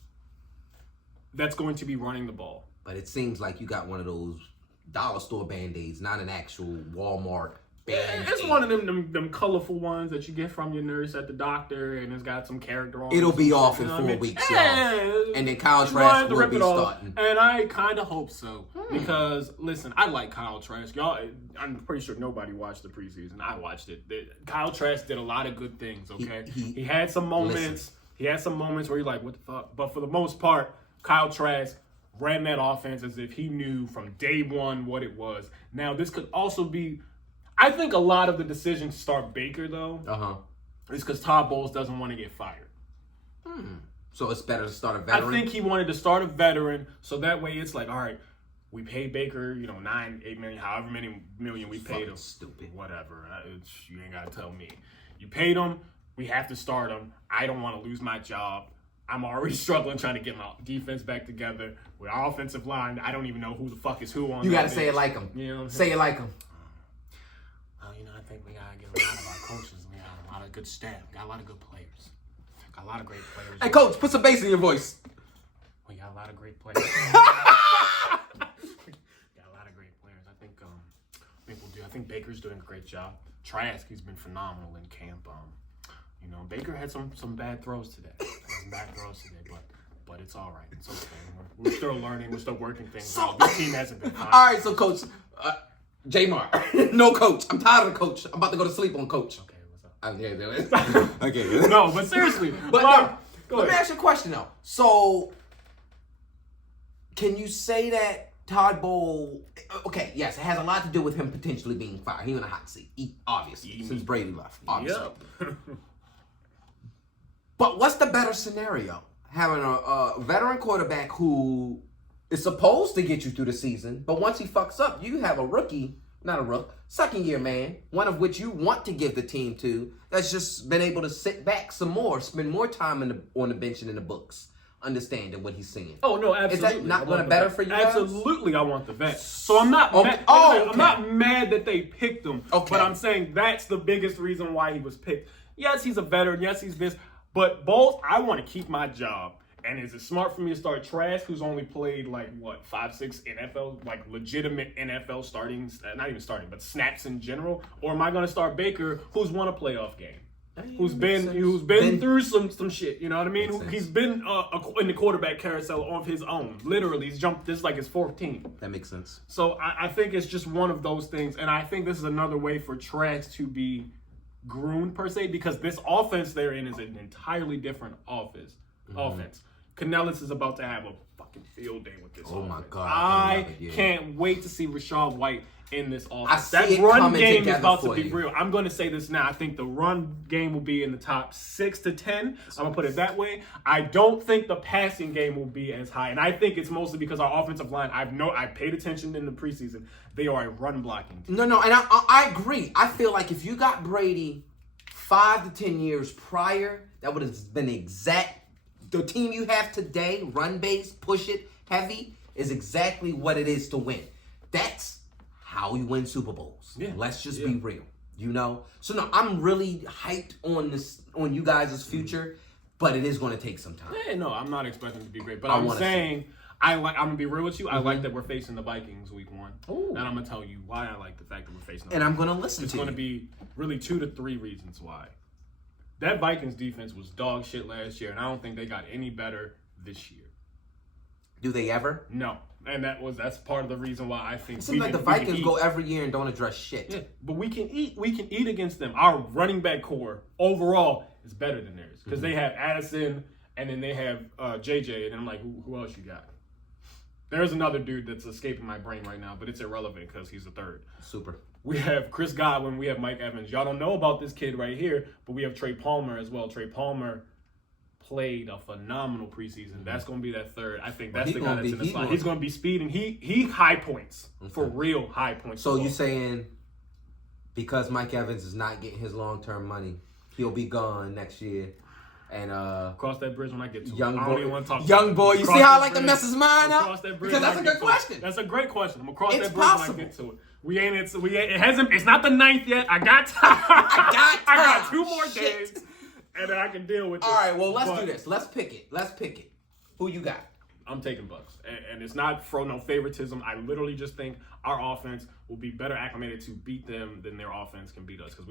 that's going to be running the ball. But it seems like you got one of those dollar store Band-Aids, not an actual Walmart Band-Aid. It's one of them colorful ones that you get from your nurse at the doctor, and it's got some character on it. It'll be off in 4 weeks, y'all. And then Kyle Trask will be starting. And I kind of hope so. Because, listen, I like Kyle Trask. Y'all, I'm pretty sure nobody watched the preseason. I watched it. Kyle Trask did a lot of good things, okay? He had some moments. Listen. He had some moments where you're like, what the fuck? But for the most part, Kyle Trask ran that offense as if he knew from day one what it was. Now, this could also be... I think a lot of the decision to start Baker, though, is because Todd Bowles doesn't want to get fired. So it's better to start a veteran? I think he wanted to start a veteran, so that way it's like, all right, we paid Baker, $9, $8 million, however many million we paid him. Stupid. Whatever. You ain't got to tell me. You paid him. We have to start him. I don't want to lose my job. I'm already struggling trying to get my defense back together. With our offensive line, I don't even know who the fuck is who on. You got to say it like him. You know what I'm saying? Say it like him. I think we got to get a lot of our coaches. We got a lot of good staff. Got a lot of good players. Got a lot of great players. Hey, coach, put some bass in your voice. We got a lot of great players. Got a lot of great players. I think we'll do. I think Baker's doing a great job. Trask, he's been phenomenal in camp. Baker had some bad throws today. But it's all right. It's okay. We're still learning. We're still working things out. This team hasn't been fine. All right, so coach, J-Mar, no coach. I'm tired of the coach. I'm about to go to sleep on coach. Okay, what's up? Okay. No, but seriously. But no, let me ask you a question though. So, can you say that Todd Bowles? Okay, yes, it has a lot to do with him potentially being fired. He's in a hot seat, obviously, since Brady left. Obviously. Yep. But what's the better scenario? Having a veteran quarterback who is supposed to get you through the season, but once he fucks up, you have a rookie, not a rook, second year man, one of which you want to give the team to, that's just been able to sit back some more, spend more time on the bench and in the books, understanding what he's saying. Oh no, absolutely. Is that not going to better for you guys? Absolutely, I want the vet. So I'm not. Okay. Mad, okay. I'm not mad that they picked him. Okay. But I'm saying that's the biggest reason why he was picked. Yes, he's a veteran. Yes, he's this. But Bowles, I want to keep my job. And is it smart for me to start Trask, who's only played 5, 6 NFL, legitimate NFL startings, not even starting, but snaps in general? Or am I going to start Baker, who's won a playoff game? Who's been through some shit, you know what I mean? He's been in the quarterback carousel of his own. Literally, he's jumped this like his fourth team. That makes sense. So I think it's just one of those things, and I think this is another way for Trask to be groomed per se, because this offense they're in is an entirely different offense. Canellis is about to have a fucking field day with this offense. My God. I can't wait to see Rachaad White in this offense. That run game is about to be real. I'm going to say this now. I think the run game will be in the top 6 to 10. I'm going to put it that way. I don't think the passing game will be as high. And I think it's mostly because our offensive line, I paid attention in the preseason. They are a run blocking team. No, and I agree. I feel like if you got Brady 5 to 10 years prior, that would have been the team you have today, run base, push it, heavy, is exactly what it is to win. That's how you win Super Bowls. Yeah. Let's just be real, So no, I'm really hyped on you guys' future, but it is going to take some time. Yeah, no, I'm not expecting it to be great, but I'm saying I'm gonna be real with you. I like that we're facing the Vikings week 1, and I'm gonna tell you why I like the fact that we're facing them. And I'm gonna listen to you. It's gonna be really 2 to 3 reasons why. That Vikings defense was dog shit last year, and I don't think they got any better this year. Do they ever? No, and that's part of the reason why I think it seems like the Vikings go every year and don't address shit. Yeah, but we can eat against them. Our running back core overall is better than theirs because they have Addison and then they have JJ, and then I'm like, who else you got? There's another dude that's escaping my brain right now, but it's irrelevant because he's the third. Super. We have Chris Godwin. We have Mike Evans. Y'all don't know about this kid right here, but we have Trey Palmer as well. Trey Palmer played a phenomenal preseason. That's going to be that third. I think that's the guy that's in the slot. He's going to be speeding. He high points. For real high points. So you saying because Mike Evans is not getting his long-term money, he'll be gone next year? And cross that bridge when I get to young it. boy, I don't even want to talk young boy. You see how I like to mess his mind up? Cross that bridge because that's a good question. That's a great question. I'm gonna cross that bridge possible. when I get to it. It hasn't. It's not the 9th yet. I got time. I got 2 more days, and then I can deal with it. All right. Well, let's do this. Let's pick it. Who you got? I'm taking Bucks, and it's not for no favoritism. I literally just think our offense will be better acclimated to beat them than their offense can beat us because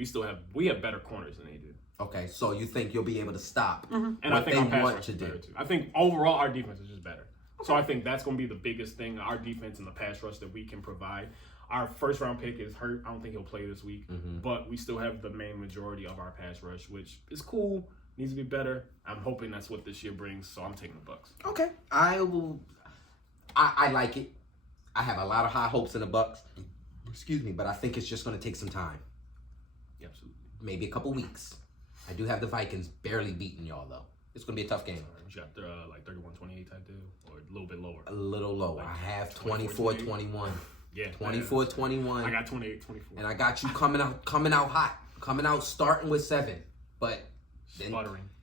we have better corners than they do. Okay, so you think you'll be able to stop and what I think they our pass want rush to is do? better too. I think overall our defense is just better. So I think that's going to be the biggest thing, our defense and the pass rush that we can provide. Our first round pick is hurt. I don't think he'll play this week, but we still have the main majority of our pass rush, which is cool. Needs to be better. I'm hoping that's what this year brings, so I'm taking the Bucks. Okay, I like it. I have a lot of high hopes in the Bucks. Excuse me, but I think it's just going to take some time. Yeah, absolutely. Maybe a couple weeks. I do have the Vikings barely beating y'all, though. It's going to be a tough game. You got 31-28 type deal, or a little bit lower? A little lower. I have 24-21. Yeah. 24-21. I got 28-24. And I got you coming out hot. Coming out starting with 7. But then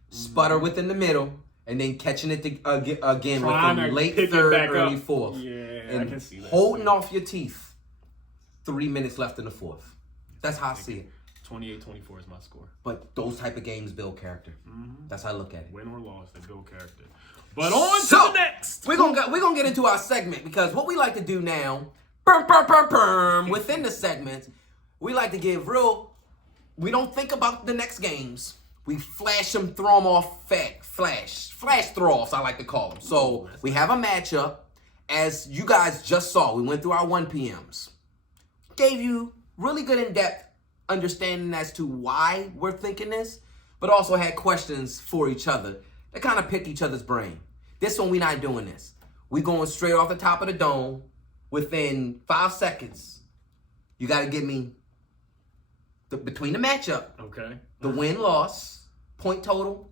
sputter within the middle. And then catching it again with the late 3rd, early 4th. Yeah, and I can see that. holding off your teeth. 3 minutes left in the 4th. That's how I see it. 28-24 is my score. But those type of games build character. That's how I look at it. Win or loss, they build character. But on to the next. We're gonna get into our segment because what we like to do now, within the segment, we like to give real. We don't think about the next games. We flash them, throw them off, flash throw-offs, I like to call them. So we have a matchup. As you guys just saw, we went through our 1 p.m.s. Gave you really good in-depth understanding as to why we're thinking this, but also had questions for each other that kind of pick each other's brain. This one, we're not doing this. We going straight off the top of the dome. Within 5 seconds, you got to give me between the matchup, okay, the win-loss, point total,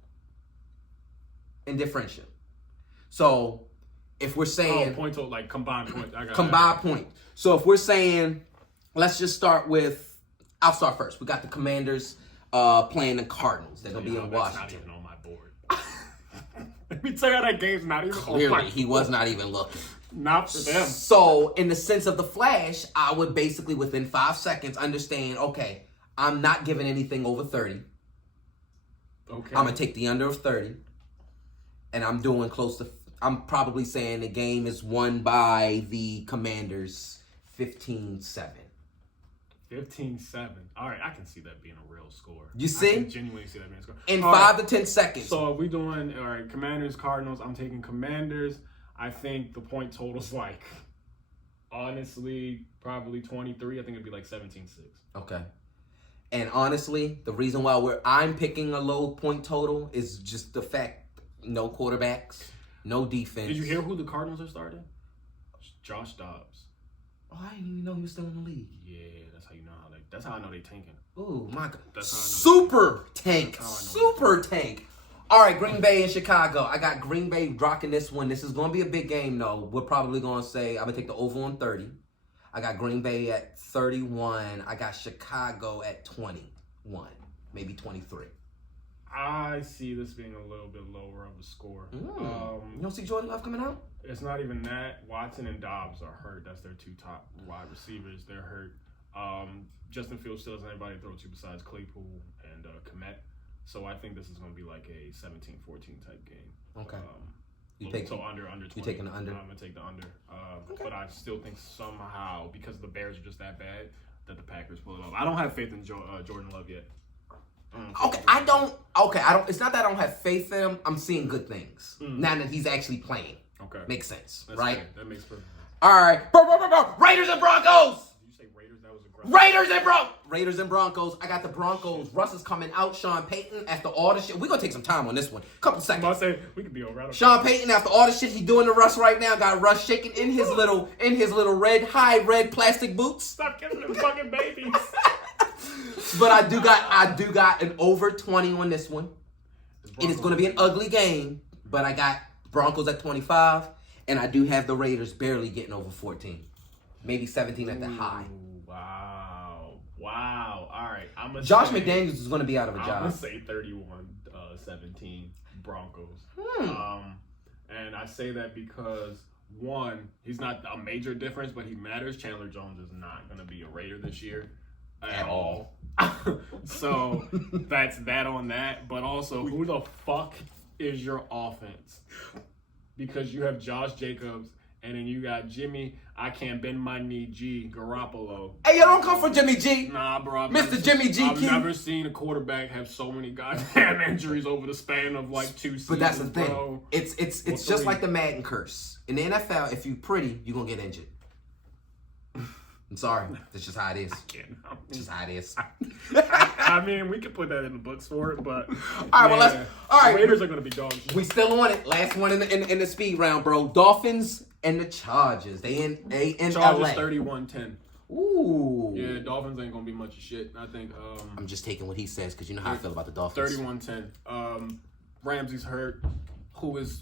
and differential. So if we're saying point total, like combined point, combined point. So if we're saying, let's just start with, I'll start first. We got the Commanders playing the Cardinals. They're gonna be in Washington. Not even on my board. Let me tell you, that game's not even. Clearly, he was not even looking. Not for them. So, in the sense of the flash, I would basically, within 5 seconds, understand, okay, I'm not giving anything over 30. Okay. I'm going to take the under of 30. And I'm doing close to, I'm probably saying the game is won by the Commanders 15-7. 15-7. All right, I can see that being a real score. You see? I can genuinely see that being a score. In all 5 right. to 10 seconds. So, are we doing, all right, Commanders, Cardinals. I'm taking Commanders. I think the point total's like, honestly, probably 23. I think it'd be like 17-6. Okay. And honestly, the reason why I'm picking a low point total is just the fact, no quarterbacks, no defense. Did you hear who the Cardinals are starting? Josh Dobbs. Oh, I didn't even know he was still in the league. Yeah, that's how you know how that's how I know they tanking. Oh my God. That's how I know Super tank. Super tank. All right, Green Bay and Chicago. I got Green Bay rocking this one. This is going to be a big game, though. We're probably going to say, I'm going to take the over on 30. I got Green Bay at 31. I got Chicago at 21, maybe 23. I see this being a little bit lower of a score. You don't see Jordan Love coming out? It's not even that. Watson and Dobbs are hurt. That's their 2 top wide receivers. They're hurt. Justin Fields still doesn't anybody to throw to besides Claypool and Kmet. So I think this is going to be like a 17-14 type game. Okay. Under 20. You taking the under? I'm going to take the under. Okay. But I still think somehow, because the Bears are just that bad, that the Packers pull it off. I don't have faith in Jordan Love yet. I don't. It's not that I don't have faith in him. I'm seeing good things now that he's actually playing. Okay. Makes sense, That's right? fair. That makes perfect sense. All right. Raiders and Broncos. Did you say Raiders? That was aggressive. Raiders and Broncos. I got the Broncos. Russ is coming out. Sean Payton, after all the shit. We're going to take some time on this one. Couple seconds. I'm about to say, we could be all right. Sean Payton, after all the shit he doing to Russ right now, got Russ shaking in his little high red plastic boots. Stop kissing them fucking babies. But I do got an over 20 on this one. It is going to be an ugly game, but I got Broncos at 25, and I do have the Raiders barely getting over 14. Maybe 17 at the high. Wow. All right. Josh McDaniels is going to be out of a job. I'm going to say 31-17 Broncos. And I say that because, one, he's not a major difference, but he matters. Chandler Jones is not going to be a Raider this year at all. So that's that on that. But also, who the fuck is your offense? Because you have Josh Jacobs, and then you got Jimmy, I can't bend my knee, G, Garoppolo. Hey, you don't come for Jimmy G. Nah, bro. Mr. Jimmy G. I've never seen a quarterback have so many goddamn injuries over the span of like 2 seasons. But that's the thing. Bro. It's just like the Madden curse. In the NFL, if you pretty, you're going to get injured. I'm sorry. That's just how it is. It's just how it is. I mean, we could put that in the books for it, but all right. The Raiders are going to be dogs. We still on it. Last one in the speed round, bro. Dolphins and the Chargers. They in Chargers LA. 31-10. Ooh. Yeah, Dolphins ain't going to be much of shit. I think. I'm just taking what he says because you know how I feel about the Dolphins. 31-10. Ramsey's hurt. Who is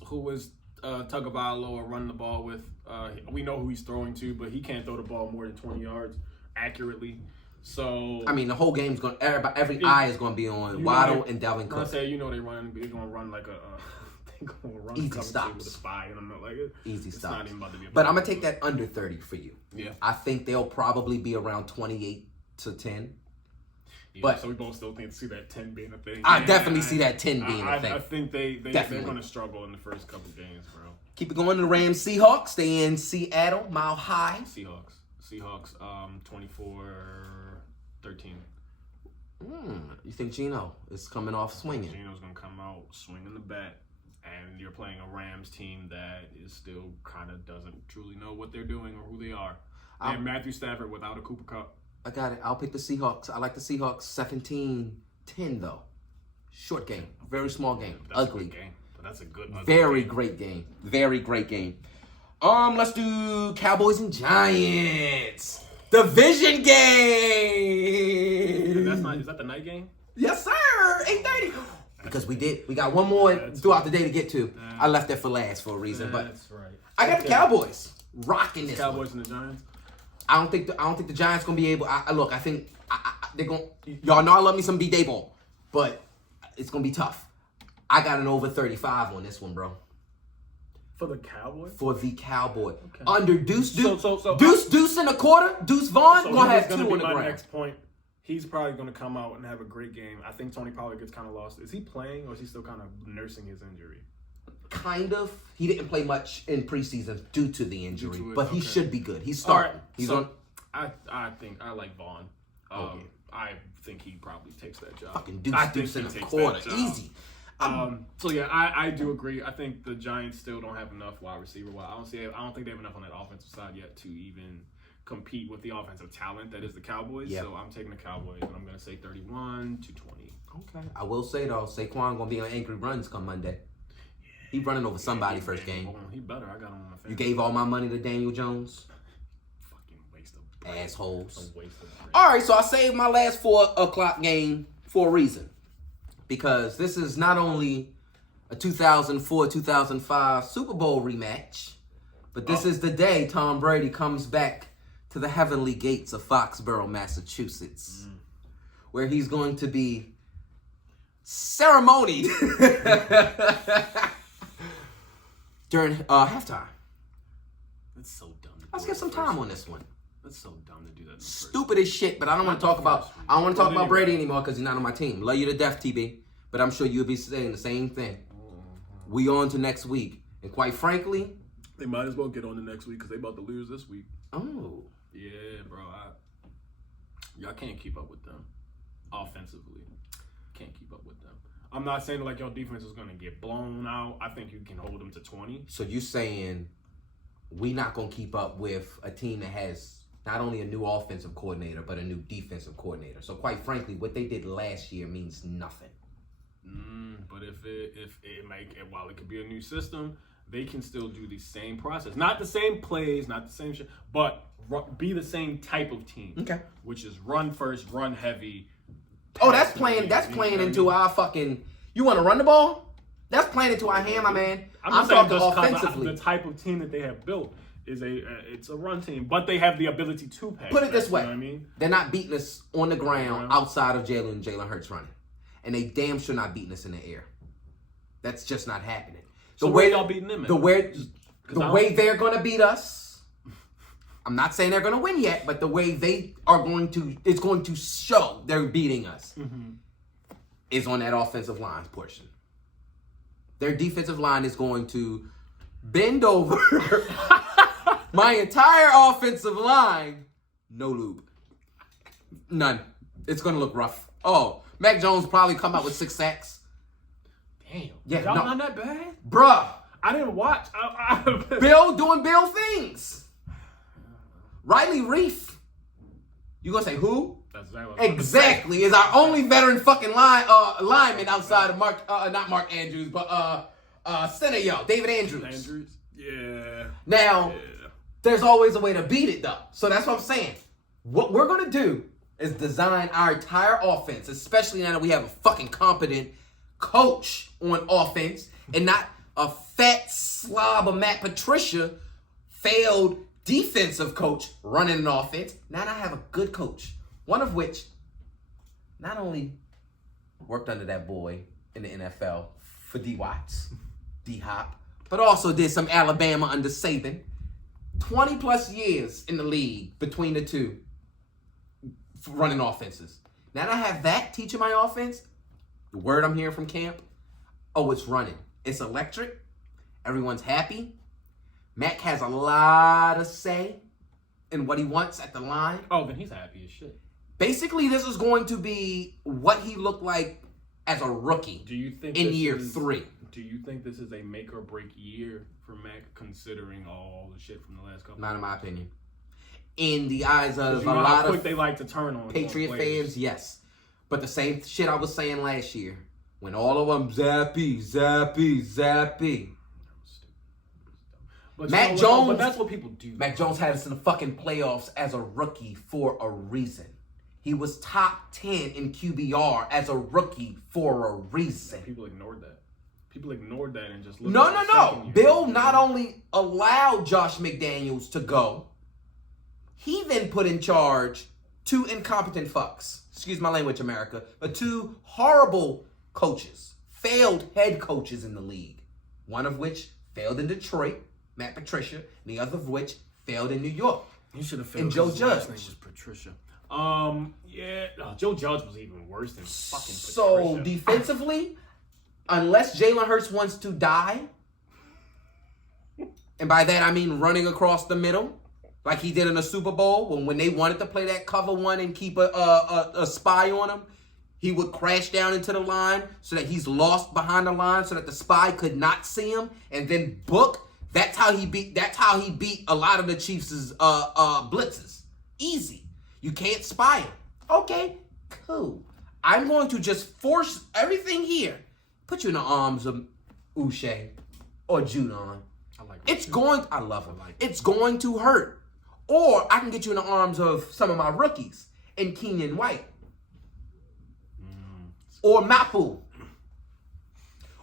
Tagovailoa running the ball with? We know who he's throwing to, but he can't throw the ball more than 20 yards accurately. So I mean, the whole game's going. Every eye is going to be on Waddle and Dalvin Cook. I say, they're going to run like a. They're going to run easy stops with a spy, and I'm not like easy it's stops. Not even about to be but I'm gonna take that under 30 for you. Yeah, I think they'll probably be around 28-10. Yeah, but so we both still see that 10 being a thing. I definitely see that 10 being a thing. I think they're going to struggle in the first couple games, bro. Keep it going to the Rams Seahawks. They in Seattle, Mile High. Seahawks, 24-13. You think Geno is coming off swinging? Geno's going to come out swinging the bat. And you're playing a Rams team that is still kind of doesn't truly know what they're doing or who they are. And Matthew Stafford without a Cooper Kupp. I got it. I'll pick the Seahawks. I like the Seahawks 17-10, though. Short game. Very small game. That's Ugly. A good game. But that's a good Very game. great game. Very great game. Let's do Cowboys and Giants. Division game. Is that the night game? Yes, sir. 8:30. Because we got one more throughout the day to get to. I left that for last for a reason, but that's right. I got the Cowboys rocking this. Cowboys and the Giants. I don't think the Giants gonna be able. I think they're gonna. Y'all know I love me some B Dayball, but it's gonna be tough. I got an over 35 on this one, bro. For the Cowboys? For the Cowboy. Okay. Under Deuce So Deuce and a quarter. Deuce Vaughn gonna have two be on the my ground. next point. He's probably going to come out and have a great game. I think Tony Pollard gets kind of lost. Is he playing or is he still kind of nursing his injury? Kind of. He didn't play much in preseason due to the injury, but he should be good. He's All starting. right. He's so on. I think I like Vaughn. I think he probably takes that job. Fucking I Deuce think in he a takes quarter. that job. Easy. So yeah, I do agree. I think the Giants still don't have enough wide receiver. I don't think they have enough on that offensive side yet to even compete with the offensive talent that is the Cowboys. Yep. So I'm taking the Cowboys, and I'm going to say 31-20. Okay. I will say though, Saquon gonna be on angry runs come Monday. He running over somebody first game. He better. I got him on my fantasy. You gave all my money to Daniel Jones. Fucking waste of bread. Assholes. A waste of bread. All right, so I saved my last 4 o'clock game for a reason. Because this is not only a 2004-2005 Super Bowl rematch, but this is the day Tom Brady comes back to the heavenly gates of Foxborough, Massachusetts, where he's going to be ceremonied during halftime. That's so dumb. Let's get some time on this one. That's so dumb to do that. Stupid as shit, but I don't want to talk about. I don't want to talk about Brady anymore because he's not on my team. Love you to death, TB, but I'm sure you'll be saying the same thing. We on to next week, and quite frankly, they might as well get on the next week because they about to lose this week. Oh, yeah, bro. Y'all can't keep up with them offensively. Can't keep up with them. I'm not saying like your defense is gonna get blown out. I think you can hold them to 20. so you saying we not gonna keep up with a team that has not only a new offensive coordinator but a new defensive coordinator? So quite frankly, what they did last year means nothing. But while it could be a new system, they can still do the same process. Not the same plays, not the same shit, but be the same type of team. Okay. Which is run first, run heavy. Oh, that's playing into our fucking. You want to run the ball? That's playing into our hand, my man. I'm talking offensively. The type of team that they have built is it's a run team, but they have the ability to pass. Put it this way. You know what I mean? They're not beating us on the ground outside of Jalen Hurts running. And they damn sure not beating us in the air. That's just not happening. So where y'all beating them at? The way they're going to beat us, I'm not saying they're going to win yet, but the way they are going to, it's going to show they're beating us, is on that offensive line portion. Their defensive line is going to bend over my entire offensive line. No lube. None. It's going to look rough. Oh, Mac Jones probably come out with 6 sacks. Damn. Yeah, y'all no. not that bad? Bruh. I didn't watch. Bill doing Bill things. Riley Reef. You gonna say who? That's exactly. Is our only veteran fucking lineman outside of not Mark Andrews, but center David Andrews. Yeah. Now, there's always a way to beat it though. So that's what I'm saying. What we're gonna do is design our entire offense, especially now that we have a fucking competent coach on offense and not a fat slob of Matt Patricia, failed defensive coach running an offense. Now I have a good coach, one of which not only worked under that boy in the NFL for D Watts, D Hop, but also did some Alabama under Saban. 20 plus years in the league between the two running offenses. Now that I have that teaching my offense, the word I'm hearing from camp, oh, it's running. It's electric. Everyone's happy. Mac has a lot of say in what he wants at the line. Oh, then he's happy as shit. Basically, this is going to be what he looked like as a rookie in year 3. Do you think this is a make or break year for Mac, considering all the shit from the last couple? Not in my opinion. In the eyes of you know a lot of they like to turn on Patriot fans, yes. But the same shit I was saying last year, when all of them zappy. But Mac Jones, but that's what people do. Mac Jones had us in the fucking playoffs as a rookie for a reason. He was top 10 in QBR as a rookie for a reason. People ignored that. People ignored that and just looked No. Bill not only allowed Josh McDaniels to go, he then put in charge 2 incompetent fucks. Excuse my language, America. But 2 horrible coaches. Failed head coaches in the league. One of which failed in Detroit, Matt Patricia. And the other of which failed in New York. You should have failed. And Joe his Judge. last name was Patricia. Yeah. Joe Judge was even worse than fucking Patricia. So, defensively, unless Jalen Hurts wants to die, and by that I mean running across the middle, like he did in the Super Bowl, when they wanted to play that cover one and keep a spy on him, he would crash down into the line so that he's lost behind the line so that the spy could not see him, and then book. That's how he beat a lot of the Chiefs' blitzes. Easy. You can't spy him. Okay, cool. I'm going to just force everything here. Put you in the arms of Uche or Judon. I love him. It's going to hurt. Or I can get you in the arms of some of my rookies and Keenan White. Or Mapu.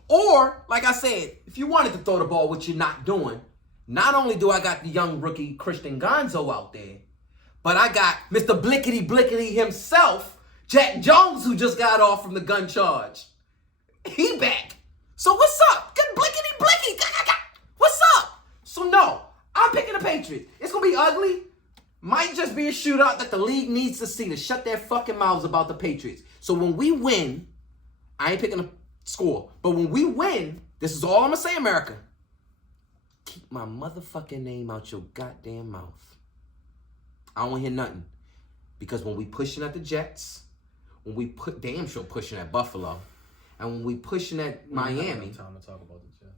Or, like I said, if you wanted to throw the ball, which you're not doing, not only do I got the young rookie Christian Gonzo out there, but I got Mr. Blickety himself, Jack Jones, who just got off from the gun charge. He back. So what's up? Good blickety. What's up? So no, I'm picking the Patriots. It's going to be ugly. Might just be a shootout that the league needs to see to shut their fucking mouths about the Patriots. So when we win, I ain't picking a score, but when we win, this is all I'm going to say, America. Keep my motherfucking name out your goddamn mouth. I don't want to hear nothing. Because when we pushing at the Jets, when we put damn sure pushing at Buffalo, and when we pushing at Miami, time to talk about the Jets.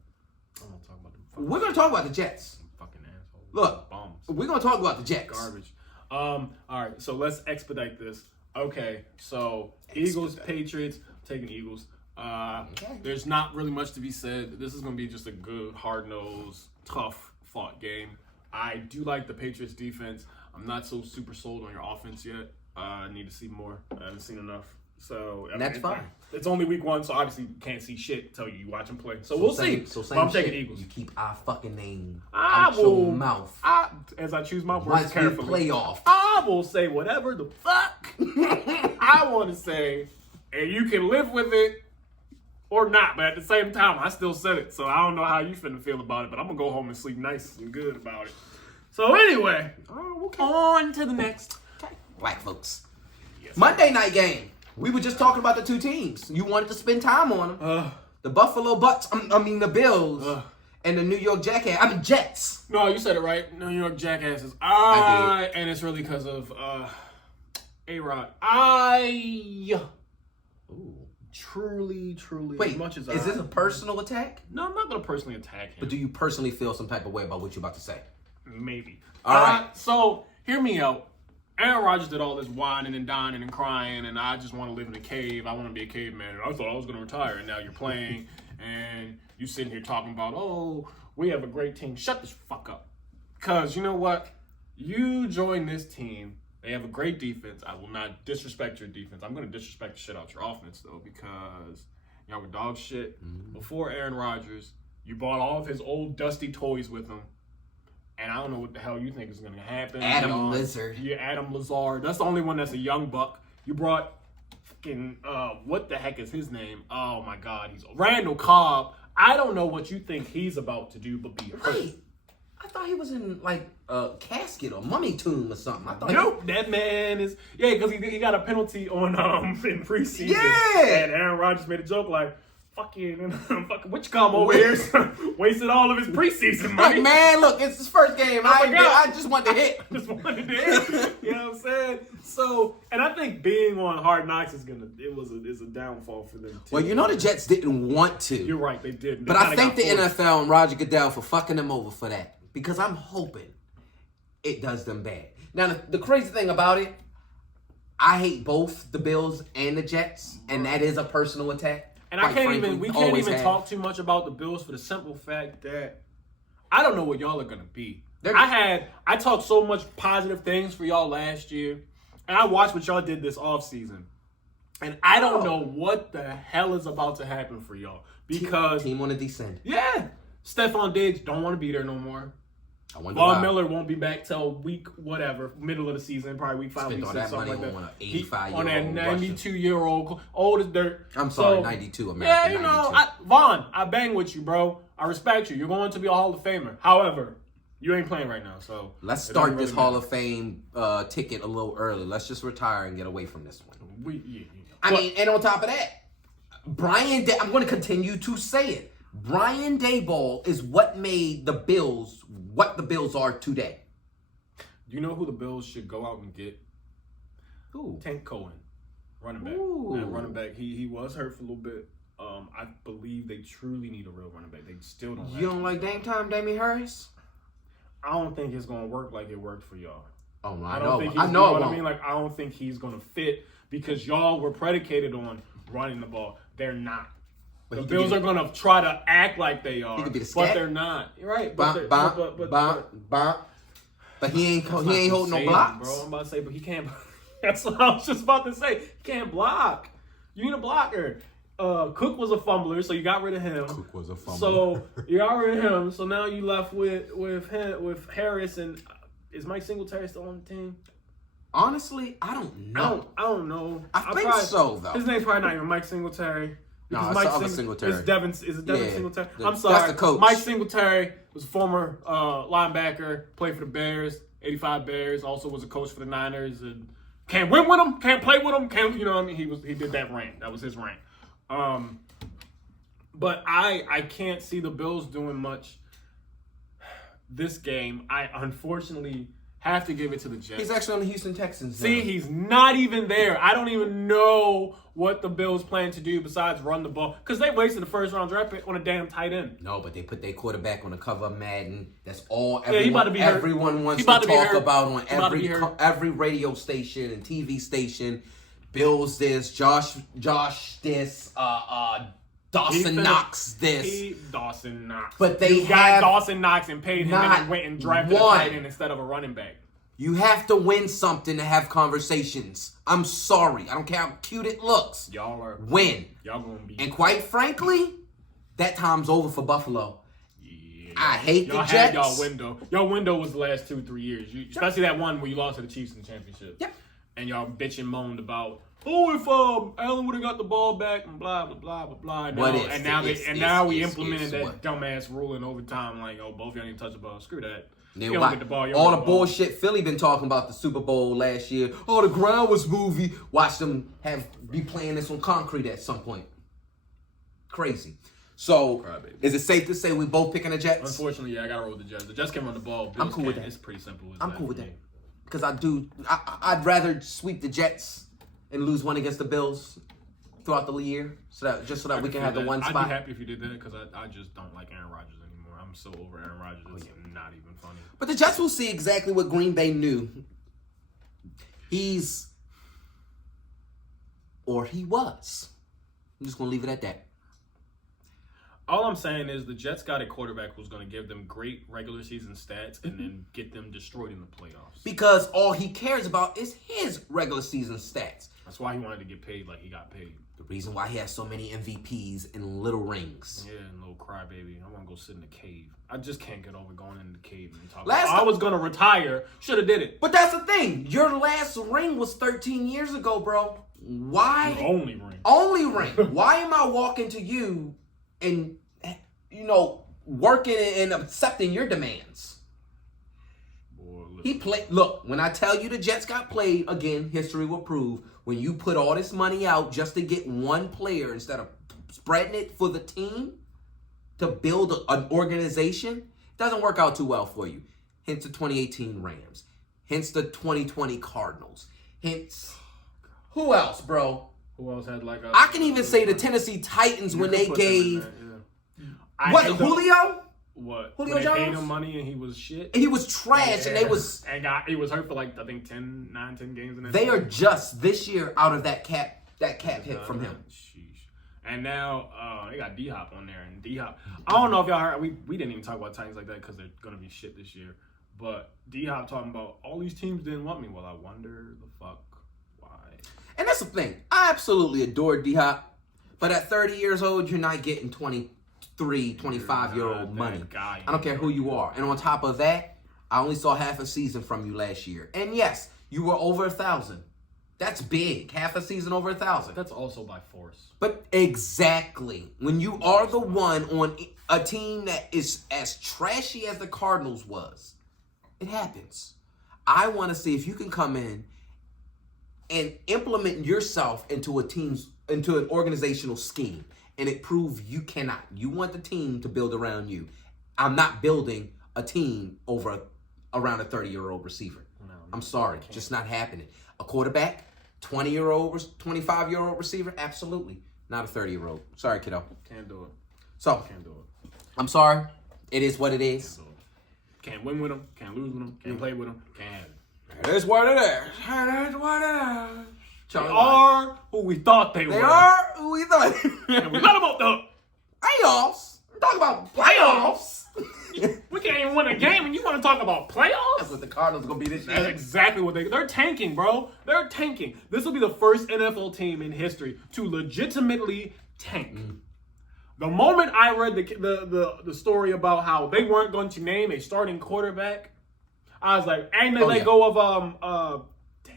I'm gonna talk about them. We're gonna talk about the Jets. Fucking assholes. Look, Bums. we're gonna talk about the Jets. Garbage. All right. So let's expedite this. Okay. So Eagles, Patriots. Taking Eagles. Okay. There's not really much to be said. This is gonna be just a good, hard-nosed, tough-fought game. I do like the Patriots defense. I'm not so super sold on your offense yet. I need to see more. I haven't seen enough. So that's fine. It's only week 1, so obviously you can't see shit until you watch them play. So we'll see. So but I'm taking Eagles. You keep our fucking name out your mouth. As I choose my words Once carefully. playoff. I will say whatever the fuck I want to say, and you can live with it or not. But at the same time, I still said it. So I don't know how you finna feel about it, but I'm gonna go home and sleep nice and good about it. So anyway, on to the next. Okay. Black folks. Yes. Monday night game. We were just talking about the 2 teams. You wanted to spend time on them. The Buffalo Bucks, the Bills, and the New York Jets. No, you said it right. New York Jackasses. I did. And it's really because of A-Rod. Truly, Wait, as much as is this a personal attack? No, I'm not going to personally attack him. But do you personally feel some type of way about what you're about to say? Maybe. All right. So, hear me out. Aaron Rodgers did all this whining and dining and crying, and I just want to live in a cave. I want to be a caveman. And I thought I was going to retire, and now you're playing, and you sitting here talking about, oh, we have a great team. Shut this fuck up. Because you know what? You join this team. They have a great defense. I will not disrespect your defense. I'm going to disrespect the shit out your offense, though, because y'all were dog shit. Before Aaron Rodgers, you bought all of his old dusty toys with him. And I don't know what the hell you think is going to happen. Adam Lizard. Yeah, Adam Lazard. That's the only one that's a young buck. You brought fucking, what the heck is his name? Oh, my God. He's Randall Cobb. I don't know what you think he's about to do, but be hurt. Wait, I thought thought he was in like a casket or mummy tomb or something. I thought. Nope, that man is because he got a penalty on in preseason. Yeah, and Aaron Rodgers made a joke like, "Fuck you, fuck what you come over here, wasted all of his preseason money." Like, man, look, it's his first game. I just wanted to hit. Just wanted to hit. You know what I'm saying? So, and I think being on Hard Knocks is a downfall for them too. Well, you know the Jets didn't want to. You're right, they didn't. But I thank the NFL and Roger Goodell for fucking them over for that. Because I'm hoping it does them bad. Now, the crazy thing about it, I hate both the Bills and the Jets, and that is a personal attack. And we can't even talk too much about the Bills for the simple fact that I don't know what y'all are gonna be. I talked so much positive things for y'all last year, and I watched what y'all did this offseason. And I don't know what the hell is about to happen for y'all. Because team on the descent. Yeah. Stephon Diggs don't want to be there no more. Von Miller won't be back till week whatever, middle of the season, probably week 5, week 6, something like that. On an 85-year-old on that 92-year-old, old as dirt. I'm sorry, 92 American. Yeah, you know, Vaughn, I bang with you, bro. I respect you. You're going to be a Hall of Famer. However, you ain't playing right now, so let's start this Hall of Fame ticket a little early. Let's just retire and get away from this one. I mean, and on top of that, I'm going to continue to say it. Brian Daboll is what made the Bills what the Bills are today. Do you know who the Bills should go out and get? Who? Tank Cohen, running back. Ooh. That running back, he was hurt for a little bit. I believe they truly need a real running back. They still don't. You don't like Damien Harris? I don't think it's gonna work like it worked for y'all. Oh no, I know it won't. I mean, like, I don't think he's gonna fit because y'all were predicated on running the ball. They're not. The Bills are gonna try to act like they are, but they're not. You're right. But he ain't holding no blocks, bro. I'm about to say, but he can't. That's what I was just about to say. He can't block. You need a blocker. Cook was a fumbler, so you got rid of him. So you got rid of him. So now you left with Harris and is Mike Singletary still on the team? Honestly, I don't know. I don't know. I think so though. His name's probably not even Mike Singletary. No, it's Singletary. Is it Devin Singletary? I'm sorry. That's the coach. Mike Singletary was a former linebacker, played for the Bears, 85 Bears, also was a coach for the Niners, and can't win with them, can't play with them, you know what I mean? He did that rant. That was his rant. But I can't see the Bills doing much this game. I unfortunately have to give it to the Jets. He's actually on the Houston Texans now. See, he's not even there. I don't even know what the Bills plan to do besides run the ball. Because they wasted the first round draft pick on a damn tight end. No, but they put their quarterback on the cover of Madden. That's all everyone wants to talk about on every radio station and TV station. Bills this, Josh this, Dawson Knox this. Dawson Knox. But they got Dawson Knox and paid him and went and drafted a tight end instead of a running back. You have to win something to have conversations. I'm sorry. I don't care how cute it looks. Y'all are win. Y'all gonna be. And quite frankly, that time's over for Buffalo. Yeah. I hate the Jets. Had y'all window. Y'all window was the last 2-3 years. Especially that one where you lost to the Chiefs in the championship. Yep. And y'all bitch and moaned about, if Allen would have got the ball back and blah blah blah blah blah. Now we implemented that dumbass rule in overtime. Like, both y'all need to touch the ball. Screw that. You don't get the ball. All the bullshit Philly been talking about the Super Bowl last year. Oh, the ground was movie. Watch them be playing this on concrete at some point. Crazy. So, is it safe to say we both picking the Jets? Unfortunately, yeah, I gotta roll with the Jets. The Jets can run the ball. I'm cool with that. It's pretty simple. I'm cool with that. Because I'd rather sweep the Jets and lose one against the Bills throughout the year, so that we can have the one spot. I'd be happy if you did that because I just don't like Aaron Rodgers anymore. I'm so over Aaron Rodgers. It's not even funny. But the Jets will see exactly what Green Bay knew. He was. I'm just gonna leave it at that. All I'm saying is the Jets got a quarterback who's going to give them great regular season stats and then get them destroyed in the playoffs. Because all he cares about is his regular season stats. That's why he wanted to get paid like he got paid. The reason why he has so many MVPs and little rings. Yeah, and little crybaby. I want to go sit in the cave. I just can't get over going in the cave and talking. I was going to retire. Should have did it. But that's the thing. Your last ring was 13 years ago, bro. Why? The only ring. Only ring. Why am I walking to you and, working and accepting your demands? He played. Look, when I tell you the Jets got played, again, history will prove, when you put all this money out just to get one player instead of spreading it for the team to build an organization, it doesn't work out too well for you. Hence the 2018 Rams. Hence the 2020 Cardinals. Hence, who else, bro? Who else had like a... I can even say the Tennessee Titans when they gave... What, Julio? What? Julio when they Jones? paid him money and he was shit? And he was trash, and they was... And he was hurt for like, I think, 10 games in that They season. are just this year out of that cap hit from him. Sheesh. And now they got D-Hop on there. And D-Hop... I don't know if y'all heard... We didn't even talk about Titans like that because they're going to be shit this year. But D-Hop talking about, all these teams didn't want me. Well, I wonder the fuck why. And that's the thing. I absolutely adore D-Hop. But at 30 years old, you're not getting 23, 25-year-old money. I don't care who you are. And on top of that, I only saw half a season from you last year. And yes, you were over 1,000. That's big. Half a season over 1,000. That's also by force. But exactly. When you are the one on a team that is as trashy as the Cardinals was, it happens. I want to see if you can come in and implement yourself into an organizational scheme, and it proves you cannot. You want the team to build around you. I'm not building a team around a 30-year-old receiver. No, I'm sorry, just not happening. A quarterback, 20-year-old, 25-year-old receiver, absolutely not a 30-year-old. Sorry, kiddo. Can't do it. So Can't do it. I'm sorry. It is what it is. Can't win with them. Can't lose with them. Can't play with them. Can't have it. It is what it is. It is what it is. They are who we thought they were. They are who we thought. And we let them off the playoffs. I'm talking about playoffs. We can't even win a game, and you want to talk about playoffs? That's what the Cardinals are gonna be this year. That's exactly what they're tanking, bro. They're tanking. This will be the first NFL team in history to legitimately tank. The moment I read the story about how they weren't going to name a starting quarterback, I was like, and they let go of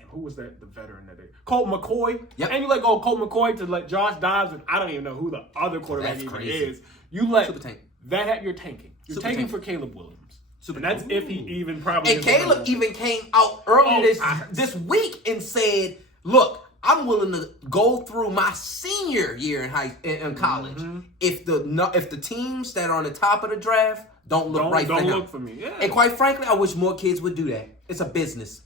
who was that? The veteran that they Colt McCoy. Yep. And you let go of Colt McCoy to let Josh Dobbs, and I don't even know who the other quarterback even is. You let Super tank. that you're tanking. You're Super tanking tank. for Caleb Williams. Super And that's if he even probably. And Caleb even came out earlier this week and said, "Look, I'm willing to go through my senior year in college if the teams that are on the top of the draft don't look right for him. Don't look for me. Yeah. And quite frankly, I wish more kids would do that. It's a business.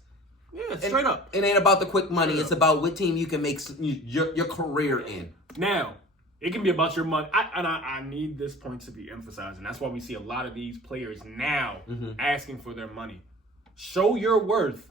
Yeah, straight up. It ain't about the quick money. It's about what team you can make your career in. Now, it can be about your money. I need this point to be emphasized, and that's why we see a lot of these players now asking for their money. Show your worth,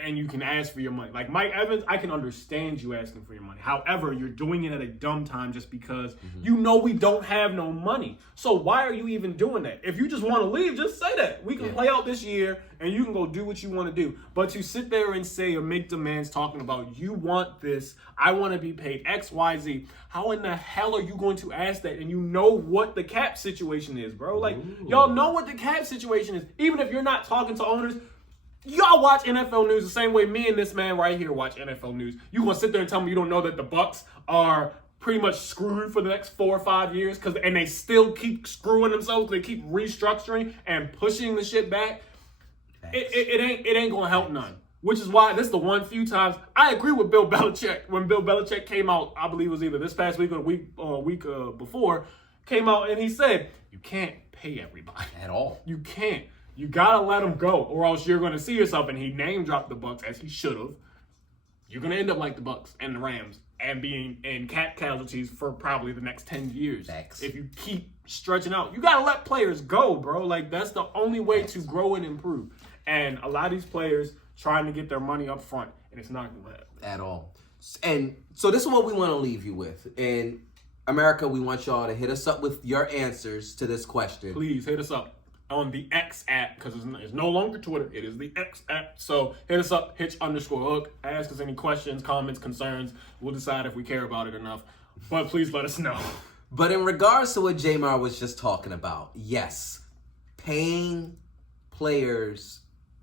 and you can ask for your money. Like Mike Evans, I can understand you asking for your money. However, you're doing it at a dumb time just because you know we don't have no money. So why are you even doing that? If you just want to leave, just say that. We can play out this year, and you can go do what you want to do. But to sit there and say or make demands talking about you want this, I want to be paid X, Y, Z. How in the hell are you going to ask that? And you know what the cap situation is, bro. Like, y'all know what the cap situation is. Even if you're not talking to owners, y'all watch NFL news the same way me and this man right here watch NFL news. You gonna sit there and tell me you don't know that the Bucs are pretty much screwed for the next 4 or 5 years and they still keep screwing themselves. They keep restructuring and pushing the shit back. It ain't gonna help none. Which is why this is the one few times I agree with Bill Belichick. When Bill Belichick came out, I believe it was either this past week or the week before, came out and he said, you can't pay everybody. At all. You can't. You gotta let them go, or else you're gonna see yourself. And he name dropped the Bucs as he should have. You're gonna end up like the Bucs and the Rams and being in cap casualties for probably the next 10 years. Facts. If you keep stretching out, you gotta let players go, bro. Like that's the only way to grow and improve. And a lot of these players trying to get their money up front, and it's not gonna happen at all. And so this is what we want to leave you with. In America, we want y'all to hit us up with your answers to this question. Please hit us up on the X app, because it's no longer Twitter. It is the X app. So hit us up, Hitch_Hook. Ask us any questions, comments, concerns. We'll decide if we care about it enough. But please let us know. But in regards to what Jamar was just talking about, yes, paying players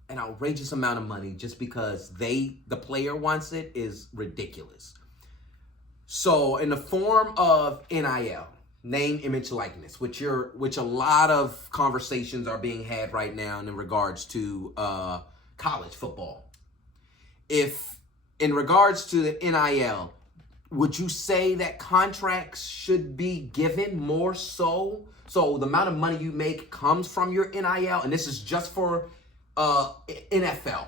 an outrageous amount of money just because the player wants it is ridiculous. So in the form of NIL, name, image, likeness, which a lot of conversations are being had right now in regards to college football. If in regards to the NIL, would you say that contracts should be given more so? So the amount of money you make comes from your NIL, and this is just for NFL,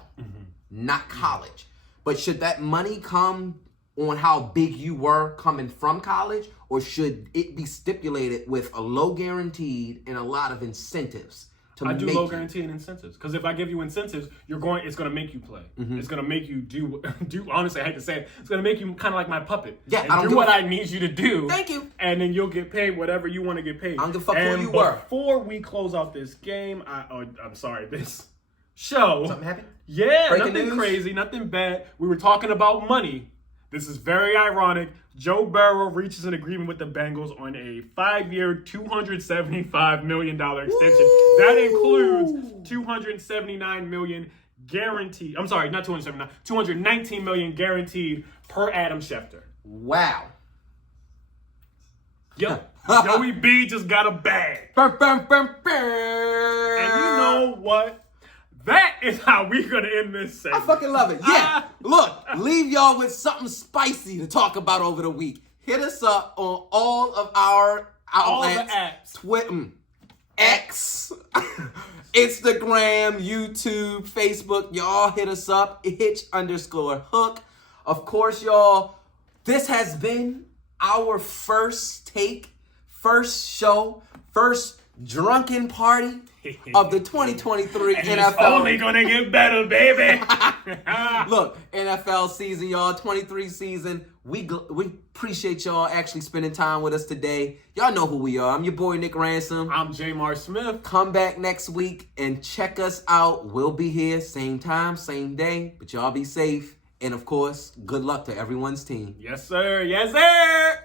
not college. But should that money come on how big you were coming from college, or should it be stipulated with a low guaranteed and a lot of incentives? I do low guarantee and incentives, because if I give you incentives, it's going to make you play. It's going to make you do. Honestly, I hate to say it, it's going to make you kind of like my puppet. Yeah, and I don't do what I need you to do. Thank you. And then you'll get paid whatever you want to get paid. I don't give a fuck who you were. Before we close out this game, I'm sorry, this show. Something happened? Yeah, Breaking nothing news? crazy, nothing bad. We were talking about money. This is very ironic. Joe Burrow reaches an agreement with the Bengals on a 5-year, $275 million extension. Woo! That includes $279 million guaranteed. I'm sorry, not 279, $219 million guaranteed per Adam Schefter. Wow. Yo, Joey B just got a bag. And you know what? That is how we're going to end this segment. I fucking love it. Yeah. Look, leave y'all with something spicy to talk about over the week. Hit us up on all of our outlets. All the apps. Twitter, X, Instagram, YouTube, Facebook. Y'all hit us up. Hitch_hook. Of course, y'all, this has been our first take, first show, first drunken party of the 2023 and NFL. It's only gonna get better, baby. Look, NFL season, y'all, 23 season. We appreciate y'all actually spending time with us today. Y'all know who we are. I'm your boy, Nick Ransom. I'm Jamar Smith. Come back next week and check us out. We'll be here, same time, same day. But y'all be safe. And, of course, good luck to everyone's team. Yes, sir. Yes, sir.